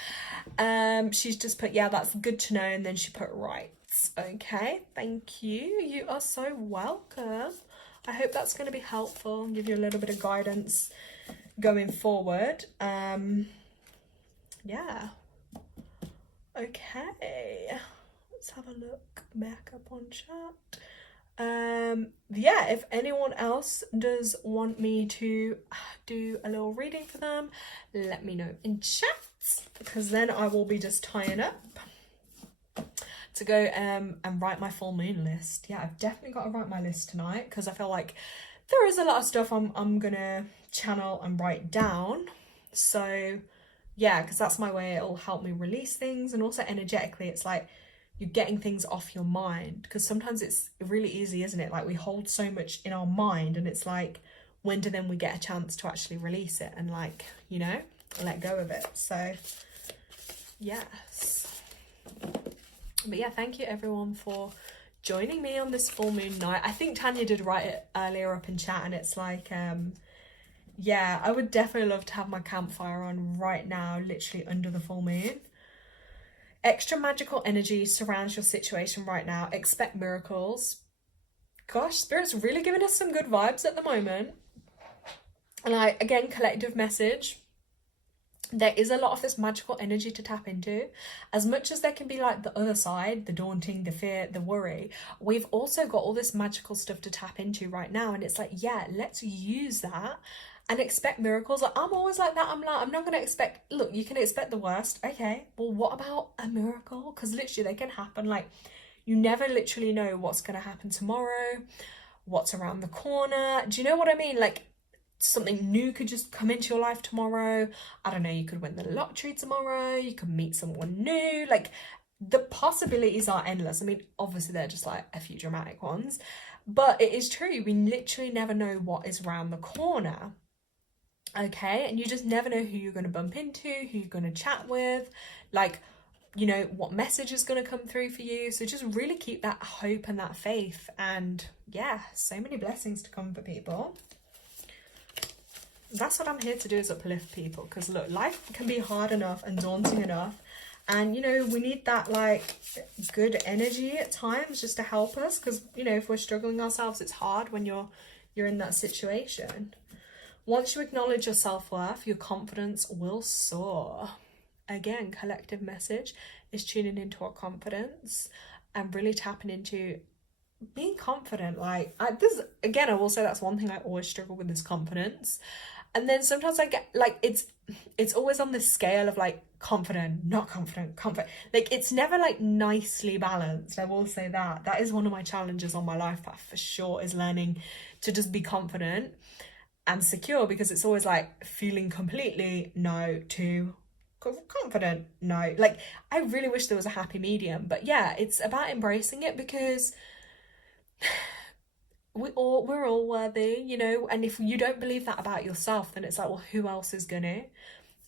She's just put, yeah, that's good to know, and then she put right. Okay, thank you. You are so welcome. I hope that's going to be helpful and give you a little bit of guidance going forward. Yeah. Okay. Let's have a look back up on chat. Yeah, if anyone else does want me to do a little reading for them, let me know in chat, because then I will be just tying up to go and write my full moon list. Yeah, I've definitely got to write my list tonight, because I feel like there is a lot of stuff I'm gonna channel and write down. So yeah, because that's my way. It'll help me release things, and also energetically, it's like you're getting things off your mind, because sometimes it's really easy, isn't it? Like, we hold so much in our mind, and it's like, when do then we get a chance to actually release it and, like, you know, let go of it? So yes. But yeah, thank you everyone for joining me on this full moon night. I think Tanya did write it earlier up in chat, and it's like, yeah, I would definitely love to have my campfire on right now, literally under the full moon. Extra magical energy surrounds your situation right now. Expect miracles. Gosh, Spirit's really giving us some good vibes at the moment. And like, again, collective message. There is a lot of this magical energy to tap into. As much as there can be like the other side, the daunting, the fear, the worry, we've also got all this magical stuff to tap into right now. And it's like, yeah, let's use that and expect miracles. Like, I'm always like that. I'm like, I'm not going to expect, look, you can expect the worst. Okay, well, what about a miracle? Because literally they can happen. Like, you never literally know what's going to happen tomorrow, what's around the corner. Do you know what I mean? Like, something new could just come into your life tomorrow. I don't know, you could win the lottery tomorrow, you could meet someone new. Like, the possibilities are endless. I mean, obviously they're just like a few dramatic ones, but it is true. We literally never know what is around the corner. Okay, and you just never know who you're going to bump into, who you're going to chat with, like, you know, what message is going to come through for you. So just really keep that hope and that faith, and yeah, so many blessings to come for people. That's what I'm here to do, is uplift people, because look, life can be hard enough and daunting enough, and you know, we need that like good energy at times just to help us, because you know, if we're struggling ourselves, it's hard when you're in that situation. Once you acknowledge your self-worth, your confidence will soar. Again, collective message is tuning into our confidence and really tapping into being confident. Like, this again, I will say that's one thing I always struggle with, is confidence. And then sometimes I get like, it's always on this scale of like confident, not confident, confident. Like, it's never like nicely balanced. I will say that. That is one of my challenges on my life path for sure, is learning to just be confident and secure, because it's always like feeling completely no to confident no. Like, I really wish there was a happy medium, but yeah, it's about embracing it, because we're all worthy, you know. And if you don't believe that about yourself, then it's like, well, who else is gonna?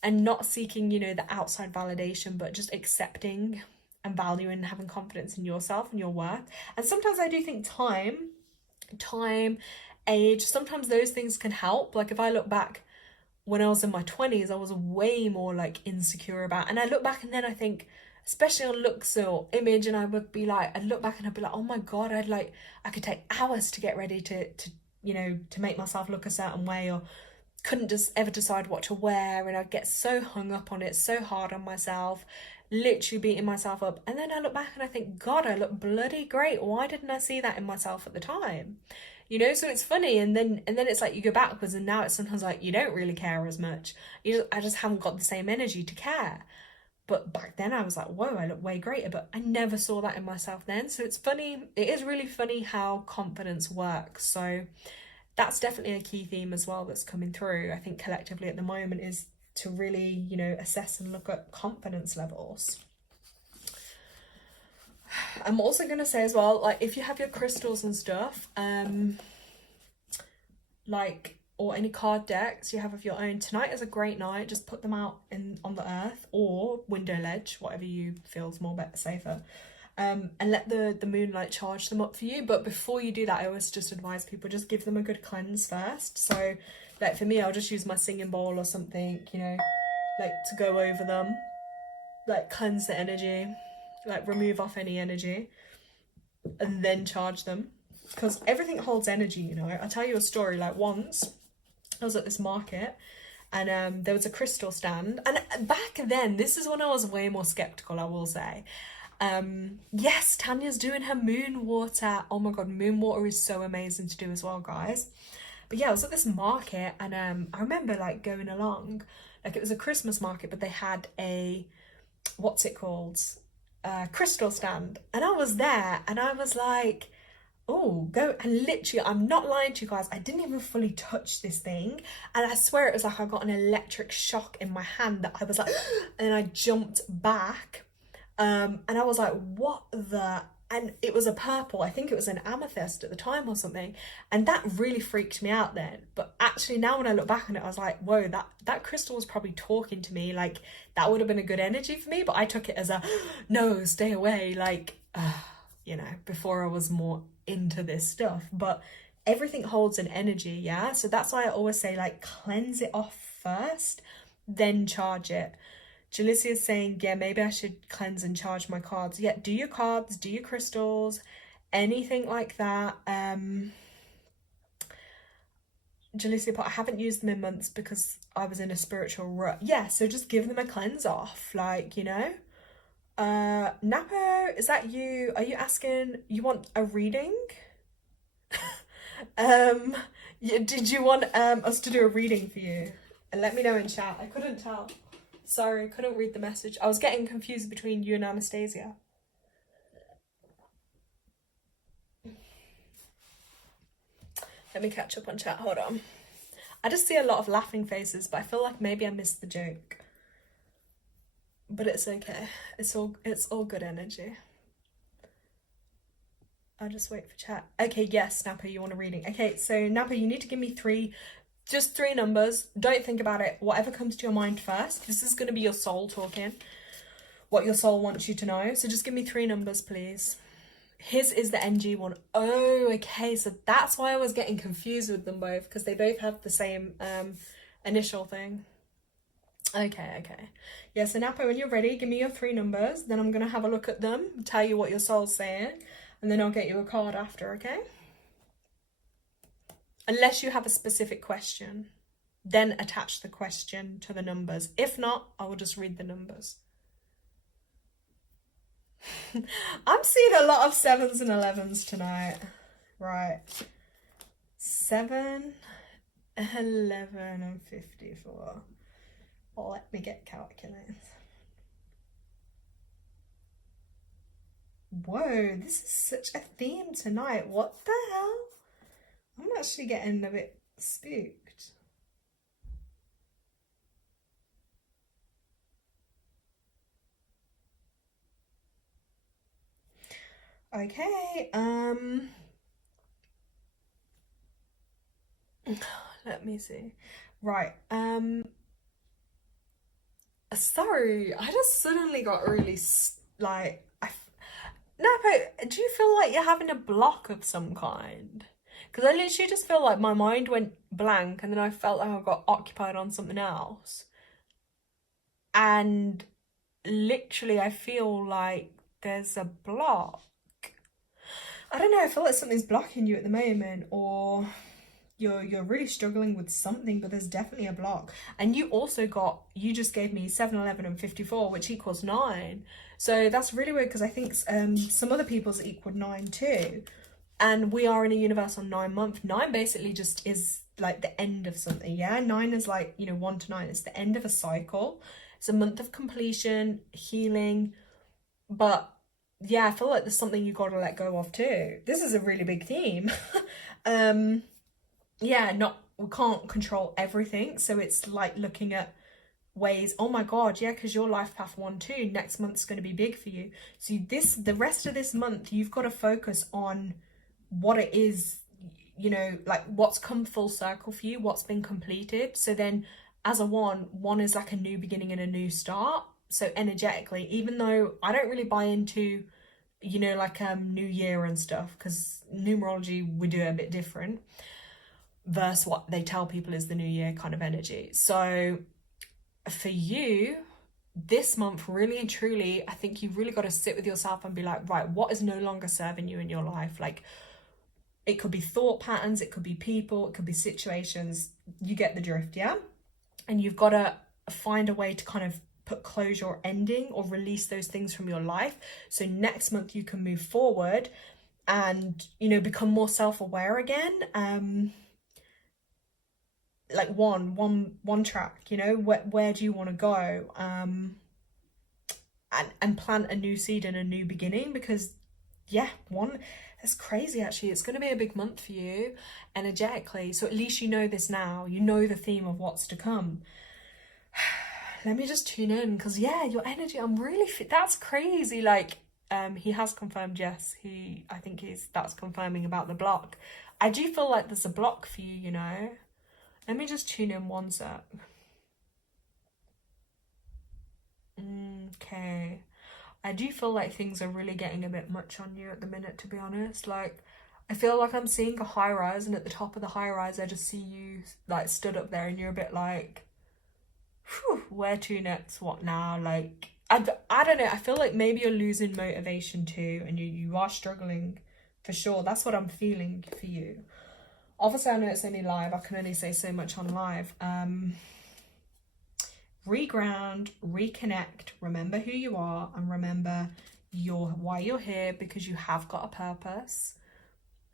And not seeking, you know, the outside validation, but just accepting and valuing and having confidence in yourself and your worth. And sometimes I do think time, age, sometimes those things can help. Like, if I look back when I was in my 20s, I was way more like insecure about, and I look back and then I think, especially on looks or image, and I would be like, I'd look back and I'd be like, oh my god, I could take hours to get ready to you know, to make myself look a certain way, or couldn't just ever decide what to wear, and I'd get so hung up on it, so hard on myself, literally beating myself up. And then I look back and I think, god, I look bloody great. Why didn't I see that in myself at the time? You know, so it's funny. And then it's like you go backwards, and now it's sometimes like you don't really care as much. I just haven't got the same energy to care. But back then I was like, whoa, I look way greater, but I never saw that in myself then. So it's funny, it is really funny how confidence works. So that's definitely a key theme as well that's coming through, I think, collectively at the moment, is to really, you know, assess and look at confidence levels. I'm also going to say as well, like, if you have your crystals and stuff, like, or any card decks you have of your own, tonight is a great night. Just put them out on the earth or window ledge, whatever you feel is more better, safer, and let the moonlight charge them up for you. But before you do that, I always just advise people, just give them a good cleanse first. So like for me, I'll just use my singing bowl or something, you know, like to go over them, like cleanse the energy, like remove off any energy, and then charge them, because everything holds energy, you know. I'll tell you a story. Like, once I was at this market, and there was a crystal stand, and back then, this is when I was way more skeptical, I will say. Yes, Tanya's doing her moon water. Oh my god, moon water is so amazing to do as well, guys. But yeah, I was at this market, and I remember like going along, like it was a Christmas market, but they had a, what's it called, crystal stand, and I was there, and I was like, oh, go. And literally, I'm not lying to you guys, I didn't even fully touch this thing, and I swear it was like I got an electric shock in my hand, that I was like and I jumped back, and I was like, what the, and it was a purple, I think it was an amethyst at the time or something, and that really freaked me out then. But actually now when I look back on it, I was like, whoa, that crystal was probably talking to me, like that would have been a good energy for me. But I took it as a, no, stay away, like you know, before I was more into this stuff. But everything holds an energy, yeah. So that's why I always say, like, cleanse it off first, then charge it. Jalissa is saying, yeah, maybe I should cleanse and charge my cards. Yeah, do your cards, do your crystals, anything like that. Jalissa put, I haven't used them in months because I was in a spiritual rut. Yeah, so just give them a cleanse off, like, you know. Napo, is that you? Are you asking, you want a reading? Um, yeah, did you want us to do a reading for you? And let me know in chat. I couldn't tell. Sorry, couldn't read the message. I was getting confused between you and Anastasia. Let me catch up on chat. Hold on. I just see a lot of laughing faces, but I feel like maybe I missed the joke. But it's okay. It's all good energy. I'll just wait for chat. Okay, yes, Napa, you want a reading. Okay, so Napa, you need to give me just three numbers. Don't think about it. Whatever comes to your mind first. This is going to be your soul talking. What your soul wants you to know. So just give me three numbers, please. His is the NG one. Oh, okay. So that's why I was getting confused with them both, because they both have the same initial thing. Okay. Yeah, so Napa, when you're ready, give me your three numbers. Then I'm going to have a look at them, tell you what your soul's saying, and then I'll get you a card after, okay? Unless you have a specific question, then attach the question to the numbers. If not, I will just read the numbers. I'm seeing a lot of 7s and 11s tonight. Right. 7, 11, and 54. Let me get calculators. Whoa, this is such a theme tonight. What the hell? I'm actually getting a bit spooked. Okay, let me see. Right, sorry, I just suddenly got really, like, Napo, do you feel like you're having a block of some kind? Because I literally just feel like my mind went blank and then I felt like I got occupied on something else. And literally, I feel like there's a block. I don't know, I feel like something's blocking you at the moment, or you're really struggling with something, but there's definitely a block. And you just gave me 7, 11, and 54, which equals 9. So that's really weird, because I think some other people's equaled 9 too. And we are in a universe on 9-month. 9 basically just is like the end of something, yeah? 9 is like, 1 to 9. It's the end of a cycle. It's a month of completion, healing. But yeah, I feel like there's something you got to let go of too. This is a really big theme. Yeah, we can't control everything, so it's like looking at ways. Oh my god, yeah, because your life path 1 too, next month's going to be big for you. So the rest of this month, you've got to focus on what it is, like what's come full circle for you, what's been completed. So then as a one is like a new beginning and a new start. So energetically, even though I don't really buy into like new year and stuff, because numerology, we do it a bit different versus what they tell people is the new year kind of energy. So for you, this month, really and truly, I think you've really got to sit with yourself and be like, right, what is no longer serving you in your life? Like, it could be thought patterns, it could be people, it could be situations. You get the drift, yeah? And you've got to find a way to kind of put closure or ending or release those things from your life. So next month you can move forward and, become more self-aware again. Like one track, where do you want to go? And plant a new seed and a new beginning, because yeah, that's crazy actually. It's going to be a big month for you energetically. So at least you know this now. You know the theme of what's to come. Let me just tune in, because yeah, your energy, I'm really that's crazy. Like he has confirmed, yes, I think that's confirming about the block. I do feel like there's a block for you, Let me just tune in one sec. Okay. I do feel like things are really getting a bit much on you at the minute, to be honest. Like, I feel like I'm seeing a high rise, and at the top of the high rise, I just see you like stood up there, and you're a bit like, where to next? What now? Like, I don't know. I feel like maybe you're losing motivation too, and you are struggling for sure. That's what I'm feeling for you. Obviously, I know it's only live. I can only say so much on live. Reground, reconnect, remember who you are, and remember why you're here, because you have got a purpose.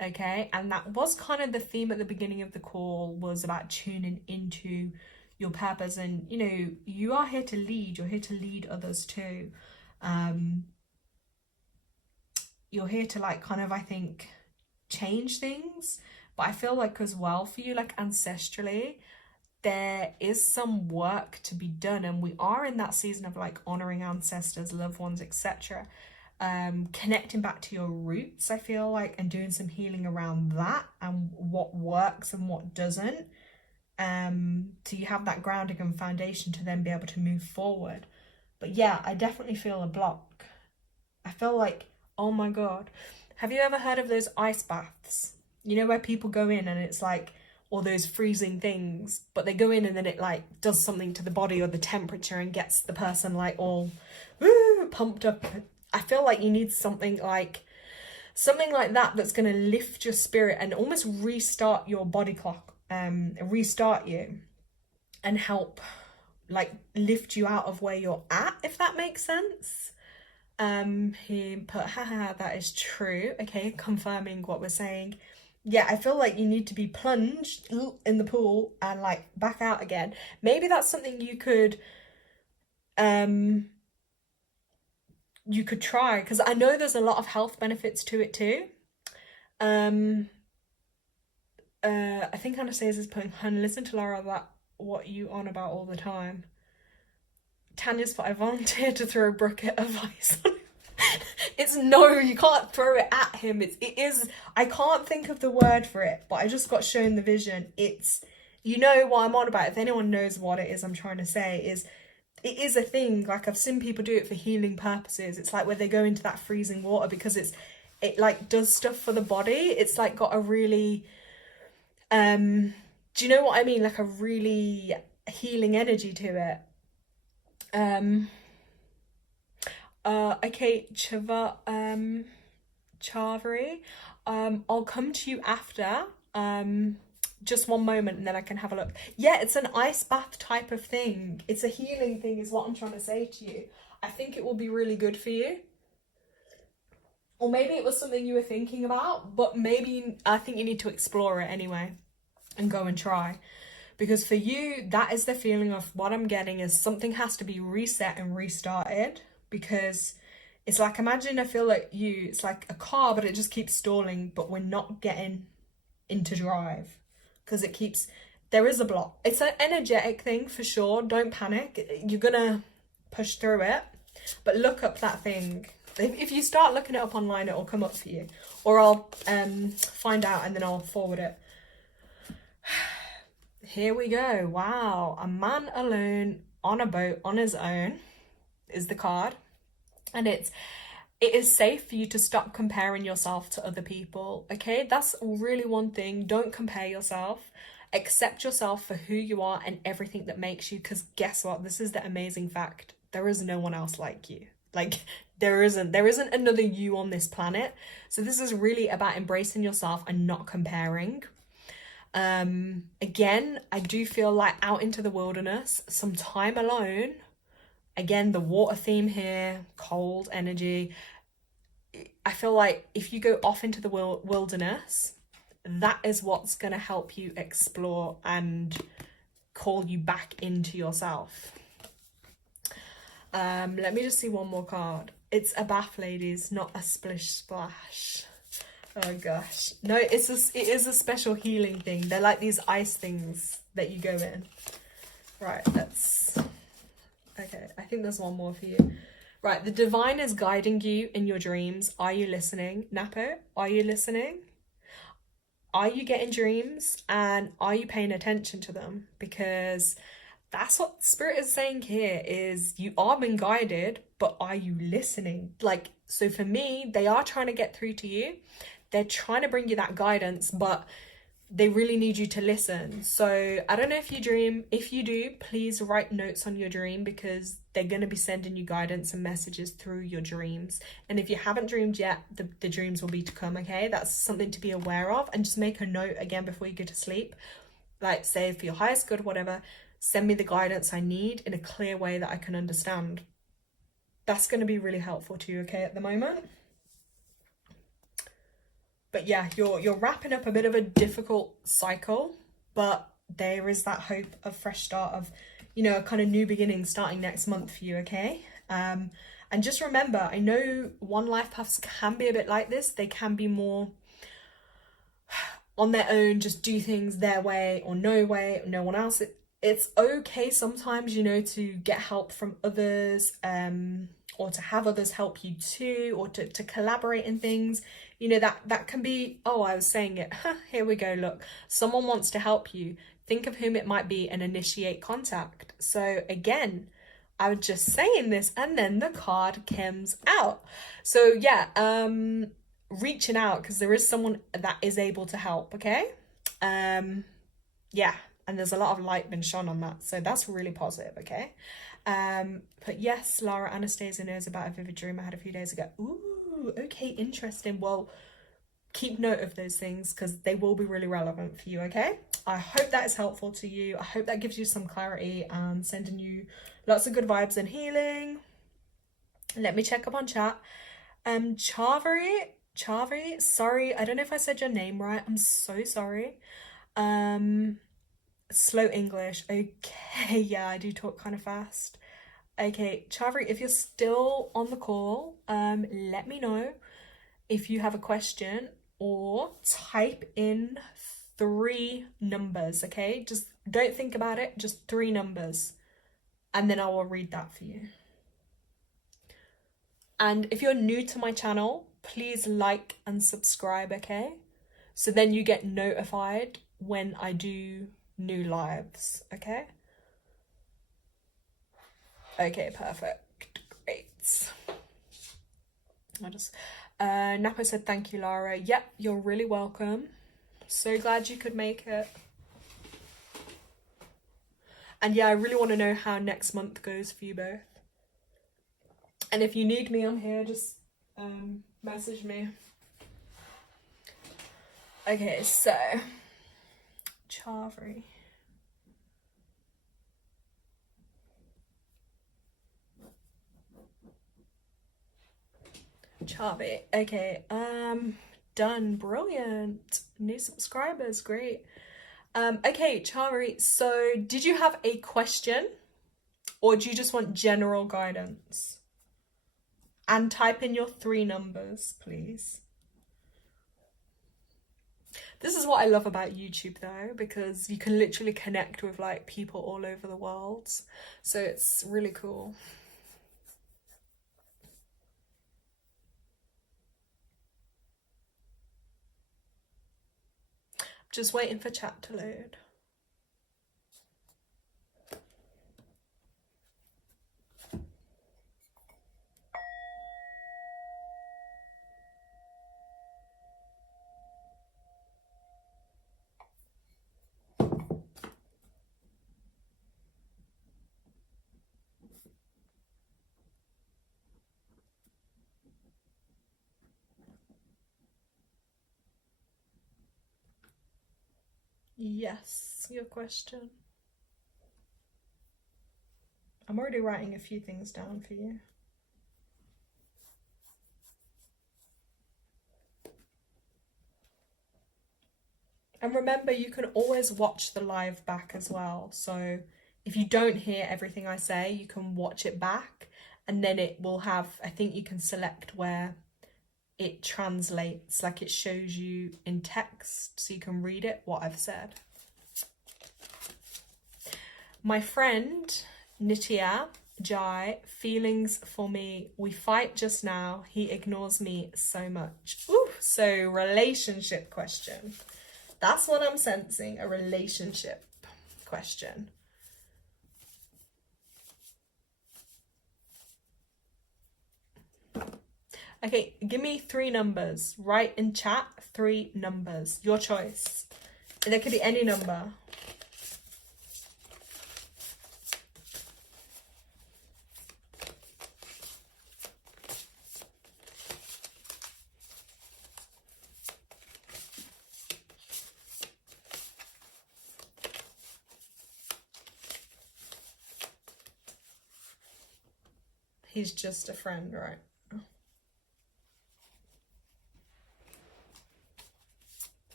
Okay, and that was kind of the theme at the beginning of the call, was about tuning into your purpose. And you know, you are here to lead, you're here to lead others too. You're here to, like, kind of, I think, change things. But I feel like as well for you, like ancestrally, there is some work to be done, and we are in that season of like honoring ancestors, loved ones, etc. Connecting back to your roots, I feel like, and doing some healing around that and what works and what doesn't. So you have that grounding and foundation to then be able to move forward. But yeah, I definitely feel a block. I feel like, oh my God, have you ever heard of those ice baths? You know, where people go in and it's like all those freezing things, but they go in and then it like does something to the body or the temperature and gets the person like all pumped up. I feel like you need something like that that's going to lift your spirit and almost restart your body clock, restart you and help like lift you out of where you're at, if that makes sense. He put, haha, that is true. Okay, confirming what we're saying. Yeah, I feel like you need to be plunged in the pool and like back out again. Maybe that's something you could try, because I know there's a lot of health benefits to it too. I think Anastasia's putting, hun, listen to Laura, that what you on about all the time. Tanya's put, I volunteered to throw a bucket of ice on him. It's no, you can't throw it at him. It is, I can't think of the word for it, but I just got shown the vision. It's, you know what I'm on about. If anyone knows what it is I'm trying to say, is it is a thing. Like, I've seen people do it for healing purposes. It's like where they go into that freezing water because it like does stuff for the body. It's like got a really, do you know what I mean? Like a really healing energy to it. Okay, Chavari, I'll come to you after, just one moment and then I can have a look. Yeah, it's an ice bath type of thing. It's a healing thing is what I'm trying to say to you. I think it will be really good for you. Or maybe it was something you were thinking about, but maybe I think you need to explore it anyway and go and try. Because for you, that is the feeling of what I'm getting is something has to be reset and restarted. Because it's like, imagine, I feel like it's like a car, but it just keeps stalling, but we're not getting into drive. Because there is a block. It's an energetic thing for sure. Don't panic. You're gonna push through it. But look up that thing. If you start looking it up online, it'll come up for you. Or I'll find out and then I'll forward it. Here we go. Wow. A man alone on a boat on his own is the card. And it is safe for you to stop comparing yourself to other people. Okay, that's really one thing. Don't compare yourself. Accept yourself for who you are and everything that makes you, because guess what? This is the amazing fact. There is no one else like you. Like, there isn't another you on this planet. So this is really about embracing yourself and not comparing. Again, I do feel like out into the wilderness, some time alone. Again, the water theme here, cold energy. I feel like if you go off into the wilderness, that is what's going to help you explore and call you back into yourself. Let me just see one more card. It's a bath, ladies, not a splish splash. Oh gosh. No, it is a special healing thing. They're like these ice things that you go in. Right, okay, I think there's one more for you. Right, the divine is guiding you in your dreams. Are you listening? Napo, are you listening? Are you getting dreams and are you paying attention to them? Because that's what Spirit is saying here, is you are being guided, but are you listening? Like, so for me, they are trying to get through to you. They're trying to bring you that guidance, but they really need you to listen. So I don't know if you dream. If you do, please write notes on your dream, because they're going to be sending you guidance and messages through your dreams. And if you haven't dreamed yet, the dreams will be to come, okay? That's something to be aware of. And just make a note again before you go to sleep. Like, say, for your highest good, whatever, send me the guidance I need in a clear way that I can understand. That's going to be really helpful to you, okay, at the moment. But yeah, you're wrapping up a bit of a difficult cycle, but there is that hope of fresh start, of, you know, a kind of new beginning starting next month for you, okay? And just remember, I know one life paths can be a bit like this. They can be more on their own, just do things their way or no way, or no one else. It's okay sometimes, you know, to get help from others, or to have others help you too, or to collaborate in things. You know, that can be, oh, I was saying it. Here we go, look. Someone wants to help you. Think of whom it might be and initiate contact. So again, I was just saying this and then the card comes out. So yeah, reaching out, because there is someone that is able to help, okay? Yeah, and there's a lot of light been shone on that, so that's really positive, okay? But yes, Lara Anastasia knows about a vivid dream I had a few days ago. Ooh, okay, interesting. Well, keep note of those things, because they will be really relevant for you, okay? I hope that is helpful to you. I hope that gives you some clarity and sending you lots of good vibes and healing. Let me check up on chat. Chavi, sorry, I don't know if I said your name right. I'm so sorry. Slow English. Okay, yeah, I do talk kind of fast. Okay, Chavi, if you're still on the call, let me know if you have a question, or type in 3 numbers, okay? Just don't think about it, just 3 numbers, and then I will read that for you. And if you're new to my channel, please like and subscribe, okay? So then you get notified when I do new lives, okay? Okay, perfect. Great. Napo said, thank you, Lara. Yep, you're really welcome. So glad you could make it. And yeah, I really want to know how next month goes for you both. And if you need me, I'm here. Just message me. Okay, so Chavi. Chavi. Okay, done. Brilliant. New subscribers, great. Okay, Chavi, so did you have a question, or do you just want general guidance? And type in your 3 numbers, please. This is what I love about YouTube though, because you can literally connect with like people all over the world. So it's really cool. Just waiting for chat to load. Yes, your question. I'm already writing a few things down for you. And remember, you can always watch the live back as well. So if you don't hear everything I say, you can watch it back, and then it will have, I think you can select where it translates, like it shows you in text, so you can read it, what I've said. My friend Nitya Jai, feelings for me. We fight just now. He ignores me so much. Ooh, so relationship question. That's what I'm sensing, a relationship question. Okay, give me 3 numbers. Write in chat 3 numbers. Your choice. There could be any number. He's just a friend, right?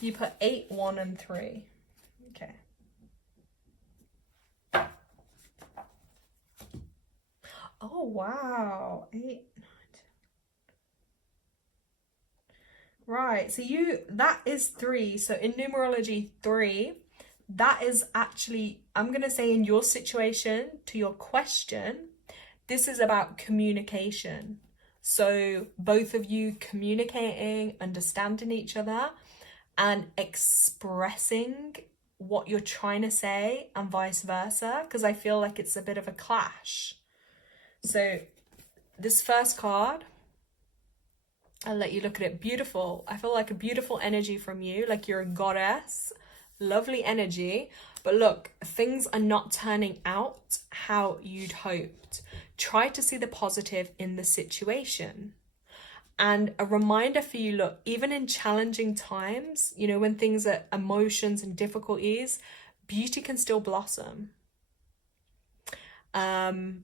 You put 8, 1, and 3. Okay. Oh, wow. 8, 9, 10. Right. So that is 3. So in numerology, 3, that is actually, I'm going to say in your situation, to your question, this is about communication. So both of you communicating, understanding each other, and expressing what you're trying to say, and vice versa, because I feel like it's a bit of a clash. So this first card, I'll let you look at it. Beautiful. I feel like a beautiful energy from you, like you're a goddess. Lovely energy. But look, things are not turning out how you'd hoped. Try to see the positive in the situation. And a reminder for you, look, even in challenging times, you know, when things are emotions and difficulties, beauty can still blossom. Things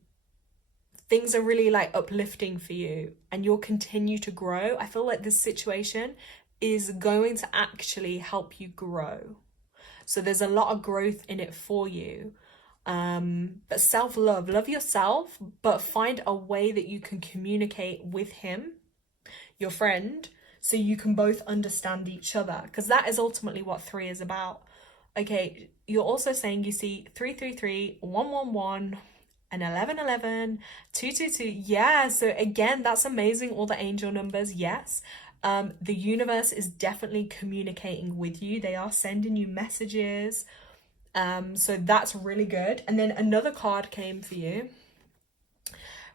are really like uplifting for you and you'll continue to grow. I feel like this situation is going to actually help you grow. So there's a lot of growth in it for you. But self-love, love yourself, but find a way that you can communicate with him, your friend, so you can both understand each other, because that is ultimately what 3 is about. Okay, you're also saying you see 333, 111, and 1111, 222. Yeah, so again, that's amazing. All the angel numbers, yes. The universe is definitely communicating with you. They are sending you messages. So that's really good. And then another card came for you.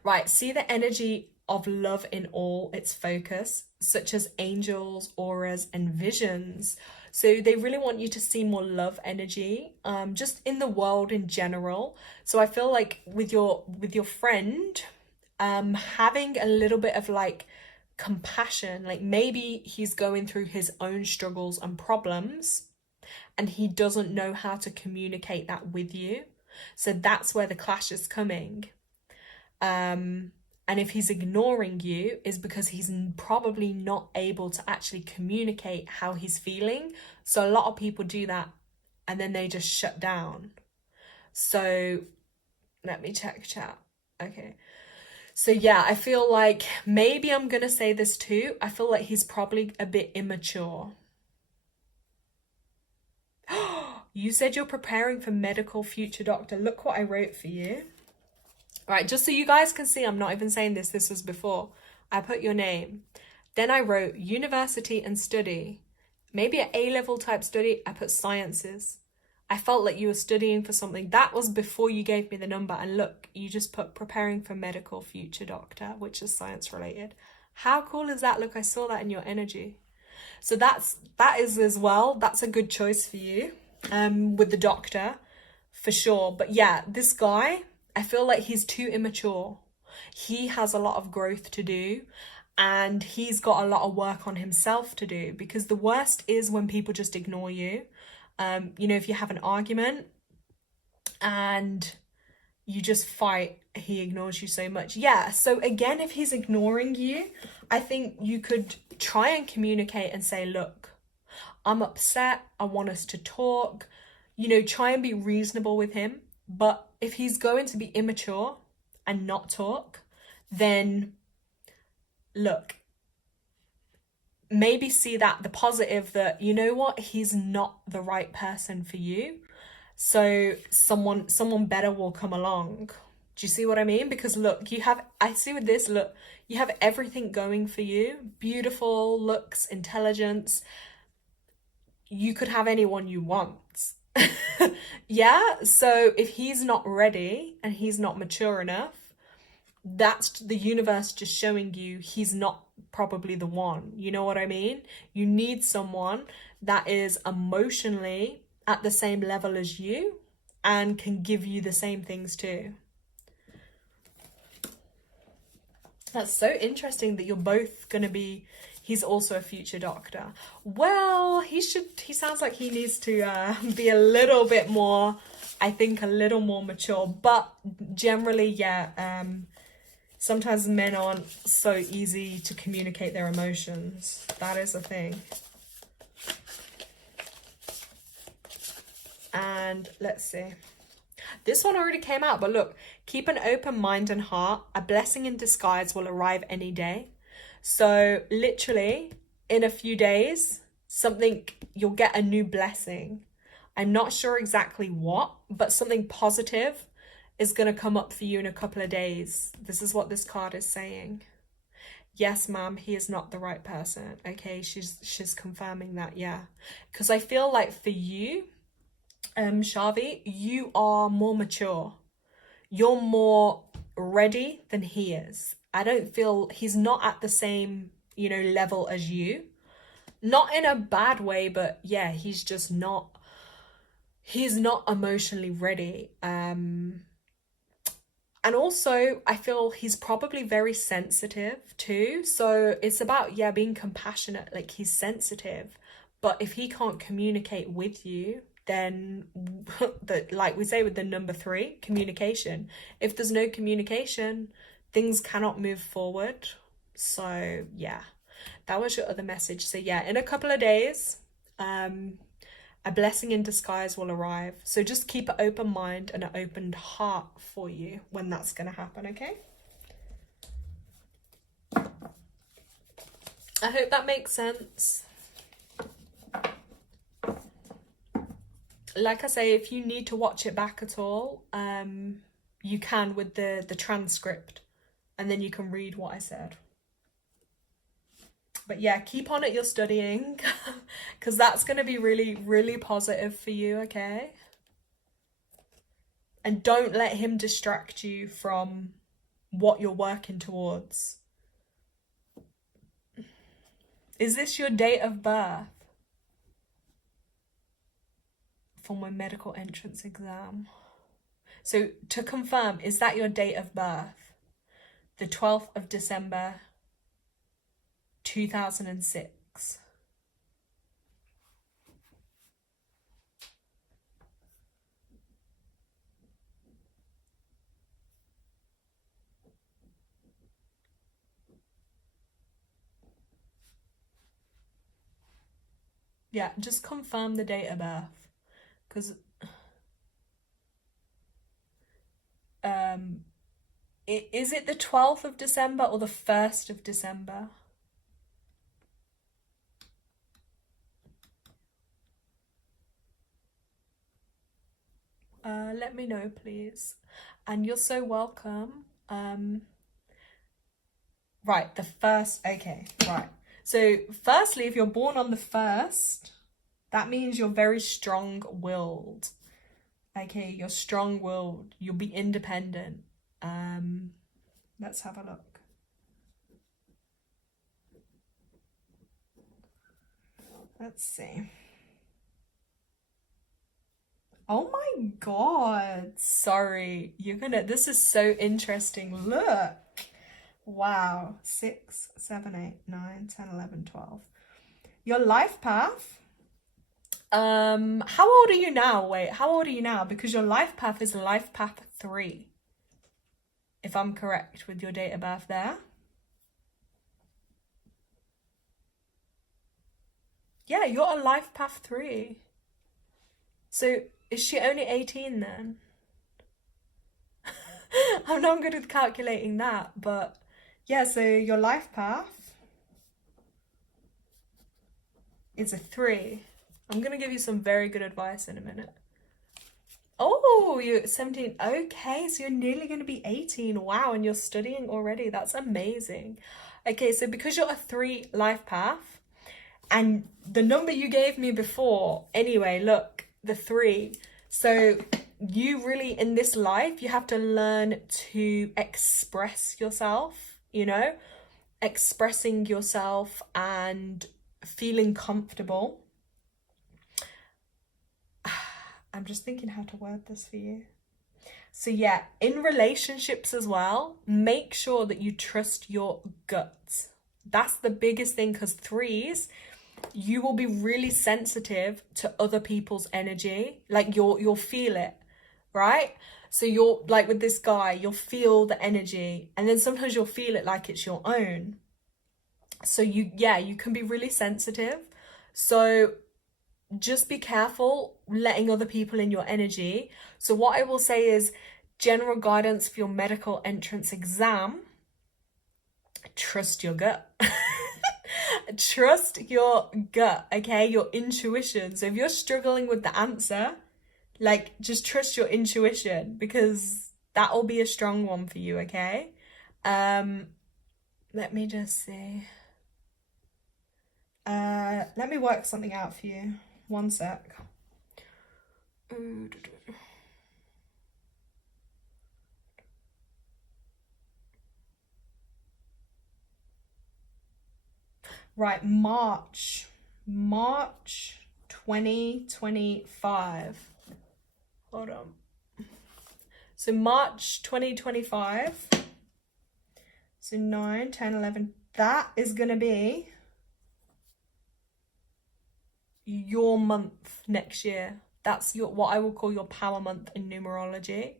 Right, see the energy of love in all its focus, such as angels, auras, and visions. So they really want you to see more love energy, just in the world in general. So I feel like with your friend, having a little bit of like compassion, like maybe he's going through his own struggles and problems and he doesn't know how to communicate that with you. So that's where the clash is coming. And if he's ignoring you, is because he's probably not able to actually communicate how he's feeling. So a lot of people do that and then they just shut down. So let me check chat. Okay. So yeah, I feel like maybe I'm going to say this too. I feel like he's probably a bit immature. You said you're preparing for medical future doctor. Look what I wrote for you. Right, just so you guys can see, I'm not even saying this. This was before. I put your name. Then I wrote university and study. Maybe an A-level type study. I put sciences. I felt like you were studying for something. That was before you gave me the number. And look, you just put preparing for medical future doctor, which is science related. How cool is that? Look, I saw that in your energy. So that is as well. That's a good choice for you, with the doctor, for sure. But yeah, this guy, I feel like he's too immature. He has a lot of growth to do and he's got a lot of work on himself to do, because the worst is when people just ignore you. You know, if you have an argument and you just fight, he ignores you so much. Yeah, so again, if he's ignoring you, I think you could try and communicate and say, look, I'm upset. I want us to talk. You know, try and be reasonable with him. But if he's going to be immature and not talk, then look, maybe see that the positive, that, you know what, he's not the right person for you. So someone better will come along. Do you see what I mean? Because look, I see with this, look, you have everything going for you. Beautiful looks, intelligence. You could have anyone you want. Yeah, so if he's not ready and he's not mature enough, that's the universe just showing you he's not probably the one. You know what I mean? You need someone that is emotionally at the same level as you and can give you the same things too. That's so interesting that you're both going to be, he's also a future doctor. Well, he sounds like he needs to be a little bit more, I think a little more mature, but generally, yeah, sometimes men aren't so easy to communicate their emotions. That is a thing. And let's see. This one already came out, but look, keep an open mind and heart. A blessing in disguise will arrive any day. So literally in a few days, you'll get a new blessing. I'm not sure exactly what, but something positive is going to come up for you in a couple of days. This is what this card is saying. Yes, ma'am, he is not the right person. Okay, she's confirming that, yeah. Because I feel like for you, Shavi, you are more mature. You're more ready than he is. I don't feel he's not at the same, level as you. Not in a bad way, but yeah, he's not emotionally ready. And also I feel he's probably very sensitive too. So it's about, yeah, being compassionate. Like, he's sensitive, but if he can't communicate with you, then like we say with the number 3, communication. If there's no communication, things cannot move forward. So yeah, that was your other message. So yeah, in a couple of days, a blessing in disguise will arrive. So just keep an open mind and an open heart for you when that's going to happen, okay? I hope that makes sense. Like I say, if you need to watch it back at all, you can with the transcript, and then you can read what I said. But yeah, keep on at your studying because that's going to be really, really positive for you, okay? And don't let him distract you from what you're working towards. Is this your date of birth? For my medical entrance exam. So to confirm, is that your date of birth? The 12th of December, 2006. Yeah, just confirm the date of birth. Because is it the 12th of December or the 1st of December? Let me know, please. And you're so welcome. Right, the 1st. Okay, right. So firstly, if you're born on the 1st, that means you're very strong-willed. Okay, you're strong-willed. You'll be independent. Let's have a look. Let's see. Oh my God. Sorry. This is so interesting. Look. Wow. 6, 7, 8, 9, 10, 11, 12. Your life path. How old are you now? Wait, how old are you now? Because your life path is life path 3. If I'm correct with your date of birth there. Yeah, you're on life path 3. So is she only 18 then? I'm not good at calculating that, but yeah, so your life path is a 3. I'm going to give you some very good advice in a minute. Oh, you're 17. Okay, so you're nearly going to be 18. Wow, and you're studying already. That's amazing. Okay, so because you're a 3 life path, and the number you gave me before, anyway, look, the 3. So you really, in this life, you have to learn to express yourself, you know, expressing yourself and feeling comfortable. I'm just thinking how to word this for you. So yeah, in relationships as well, make sure that you trust your gut. That's the biggest thing, because threes, you will be really sensitive to other people's energy. Like you'll feel it, right? So you're like with this guy, you'll feel the energy, and then sometimes you'll feel it like it's your own. So you can be really sensitive. So just be careful letting other people in your energy. So what I will say is general guidance for your medical entrance exam: trust your gut. Trust your gut, okay? Your intuition. So if you're struggling with the answer, like just trust your intuition, because that'll be a strong one for you, okay? Um, let me just see. Let me work something out for you. One sec. Right, March 2025. Hold on. So March 2025. So 9, 10, 11. That is going to be your month next year. That's your, what I will call your power month in numerology.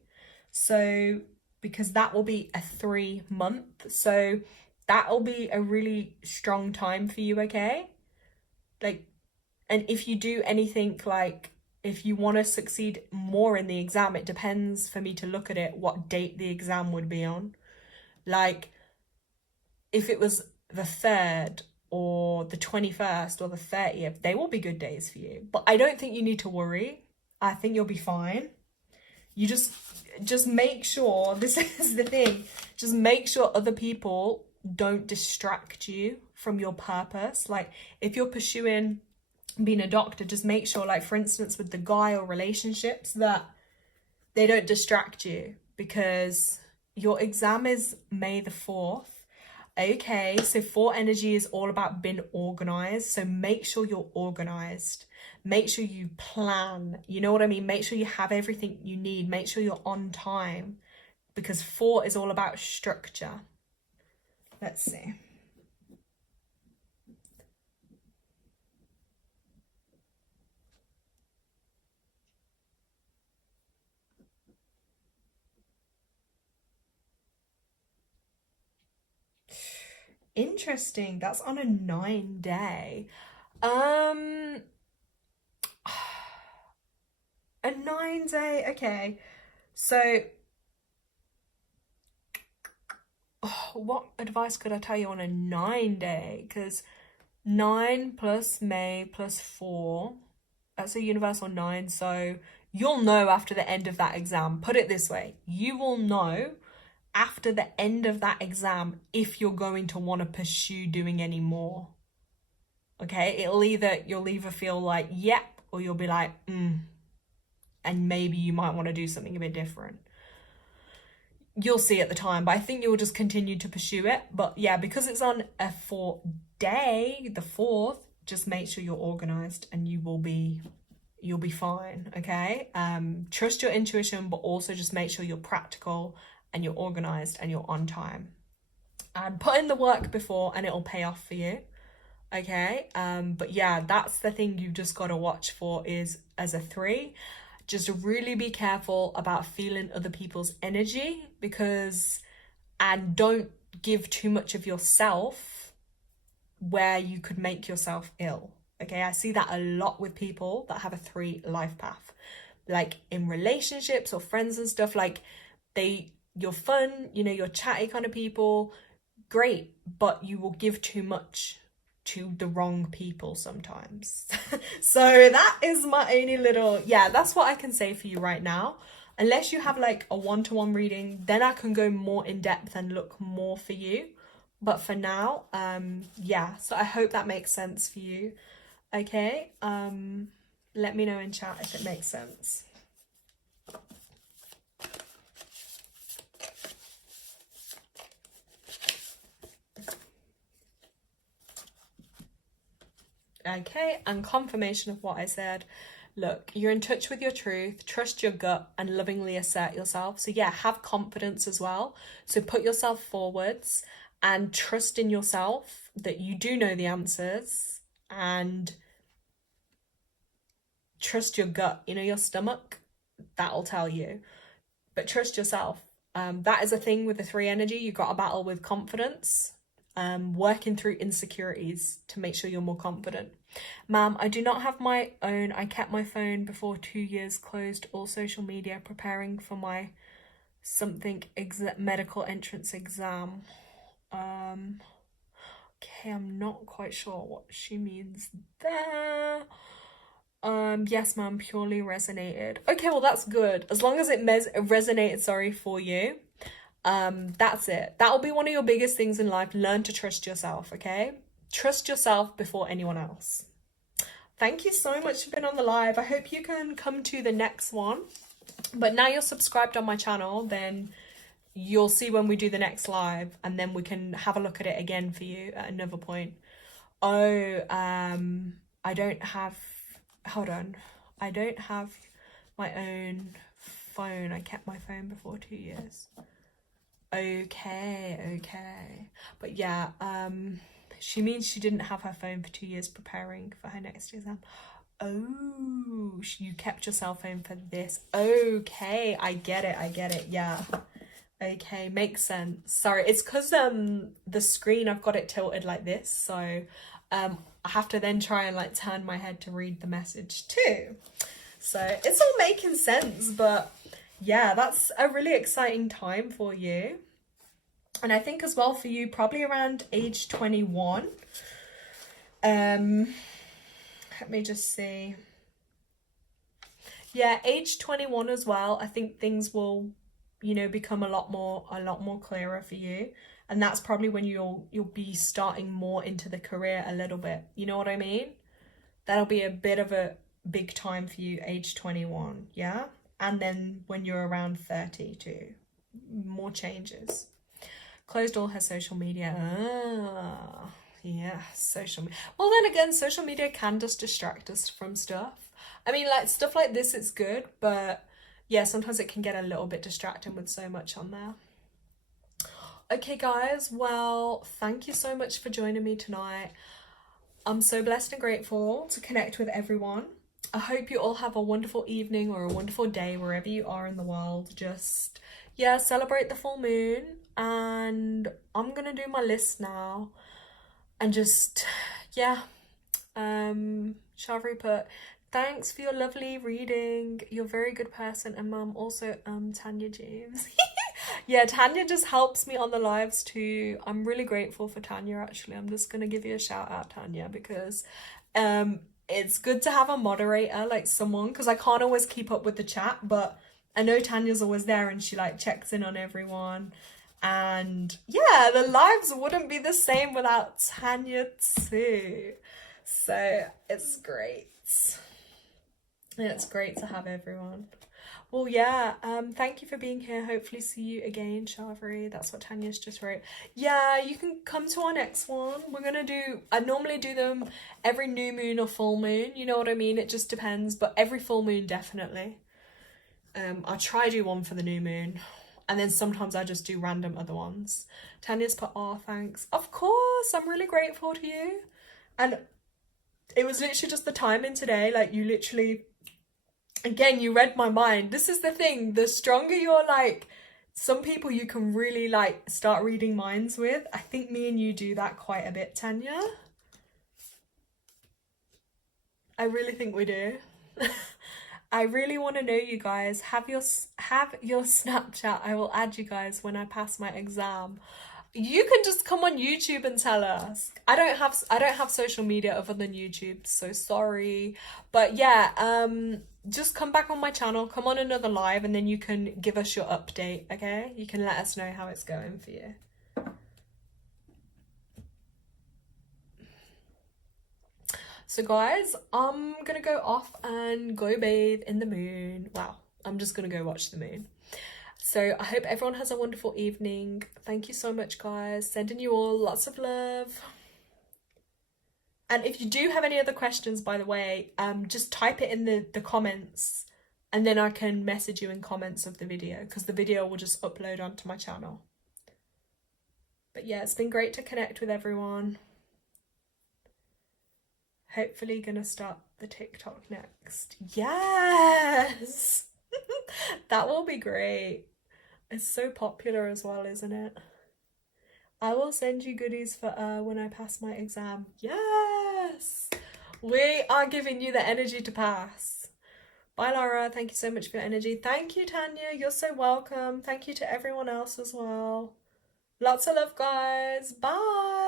So because that will be a 3 month. So that'll be a really strong time for you, okay? Like, and if you do anything, like if you want to succeed more in the exam, it depends for me to look at it what date the exam would be on. Like if it was the 3rd or the 21st or the 30th, they will be good days for you. But I don't think you need to worry. I think you'll be fine. You just make sure, this is the thing, just make sure other people don't distract you from your purpose. Like if you're pursuing being a doctor, just make sure, like for instance with the guy or relationships, that they don't distract you, because your exam is May the 4th. Okay, so 4 energy is all about being organized. So make sure you're organized. Make sure you plan. You know what I mean? Make sure you have everything you need. Make sure you're on time, because 4 is all about structure. Let's see. Interesting. That's on a 9-day. A 9-day. Okay. So, what advice could I tell you on a 9-day? Because 9 plus May plus 4, that's a universal 9. So you'll know after the end of that exam. Put it this way: you will know after the end of that exam if you're going to want to pursue doing any more. Okay, you'll either feel like yep, or you'll be like and maybe you might want to do something a bit different. You'll see at the time, but I think you'll just continue to pursue it. But yeah, because it's on a 4-day, the 4th, just make sure you're organized and you'll be fine, okay? Trust your intuition, but also just make sure you're practical and you're organized and you're on time. And put in the work before and it'll pay off for you, okay? But yeah, that's the thing you've just got to watch for, is as a 3, just really be careful about feeling other people's energy, and don't give too much of yourself where you could make yourself ill. Okay, I see that a lot with people that have a 3 life path, like in relationships or friends and stuff. Like you're fun, you know, you're chatty kind of people, great, but you will give too much to the wrong people sometimes. So that is my only little, that's what I can say for you right now. Unless you have like a one-to-one reading, then I can go more in depth and look more for you. But for now, so I hope that makes sense for you. Okay, let me know in chat if it makes sense. Okay, and confirmation of what I said. Look, you're in touch with your truth, trust your gut, and lovingly assert yourself. So yeah, have confidence as well. So put yourself forwards and trust in yourself that you do know the answers, and trust your gut, you know, your stomach, that'll tell you. But trust yourself. That is a thing with the 3 energy. You got to battle with confidence, working through insecurities to make sure you're more confident. Ma'am, I do not have my own. I kept my phone before 2 years, closed all social media, preparing for my something medical entrance exam. Okay, I'm not quite sure what she means there. Yes, ma'am, purely resonated. Okay, well, that's good. As long as it resonated, sorry, for you. That's it. That'll be one of your biggest things in life. Learn to trust yourself, okay? Trust yourself before anyone else. Thank you so much for being on the live. I hope you can come to the next one. But now you're subscribed on my channel, then you'll see when we do the next live, and then we can have a look at it again for you at another point. Oh, I don't have, hold on. I don't have my own phone. I kept my phone before 2 years. Okay. But yeah, she means she didn't have her phone for 2 years preparing for her next exam. Oh, you kept your cell phone for this. Okay, I get it, yeah. Okay, makes sense. Sorry, it's because the screen, I've got it tilted like this, so I have to then try and like turn my head to read the message too. So it's all making sense, but yeah, that's a really exciting time for you. And I think as well for you, probably around age 21. Let me just see. Yeah, age 21 as well. I think things will, you know, become a lot more clearer for you. And that's probably when you'll be starting more into the career a little bit. You know what I mean? That'll be a bit of a big time for you, age 21, yeah? And then when you're around 30 too, more changes. Closed all her social media. Yeah, social media. Well, then again, social media can just distract us from stuff. I mean, like, stuff like this, it's good, but yeah, sometimes it can get a little bit distracting with so much on there. Okay, guys, well, thank you so much for joining me tonight. I'm so blessed and grateful to connect with everyone. I hope you all have a wonderful evening or a wonderful day wherever you are in the world. Just, yeah, celebrate the full moon. And I'm gonna do my list now. And just, yeah. Shavri put, thanks for your lovely reading. You're a very good person. And mum, also, Tanya James. Yeah, Tanya just helps me on the lives too. I'm really grateful for Tanya, actually. I'm just gonna give you a shout out, Tanya, because it's good to have a moderator, like someone, because I can't always keep up with the chat, but I know Tanya's always there and she like checks in on everyone. And yeah, the lives wouldn't be the same without Tanya too. So it's great. It's great to have everyone. Well, yeah, thank you for being here. Hopefully see you again, Shavri. That's what Tanya's just wrote. Yeah, you can come to our next one. I normally do them every new moon or full moon. You know what I mean? It just depends, but every full moon, definitely. I try to do one for the new moon. And then sometimes I just do random other ones. Tanya's put, oh, thanks. Of course, I'm really grateful to you. And it was literally just the timing today. Like, you literally, again, you read my mind. This is the thing. The stronger you're like, some people you can really like start reading minds with. I think me and you do that quite a bit, Tanya. I really think we do. I really want to know you guys. Have your Snapchat. I will add you guys when I pass my exam. You can just come on YouTube and tell us. I don't have social media other than YouTube, so sorry. But yeah, just come back on my channel, come on another live, and then you can give us your update, okay? You can let us know how it's going for you. So guys, I'm gonna go off and go bathe in the moon. Wow, I'm just gonna go watch the moon. So I hope everyone has a wonderful evening. Thank you so much, guys. Sending you all lots of love. And if you do have any other questions, by the way, just type it in the comments, and then I can message you in comments of the video, because the video will just upload onto my channel. But yeah, it's been great to connect with everyone. Hopefully gonna start the TikTok next. Yes! That will be great. It's so popular as well, isn't it? I will send you goodies for when I pass my exam. Yes! We are giving you the energy to pass. Bye, Laura. Thank you so much for your energy. Thank you, Tanya. You're so welcome. Thank you to everyone else as well. Lots of love, guys. Bye.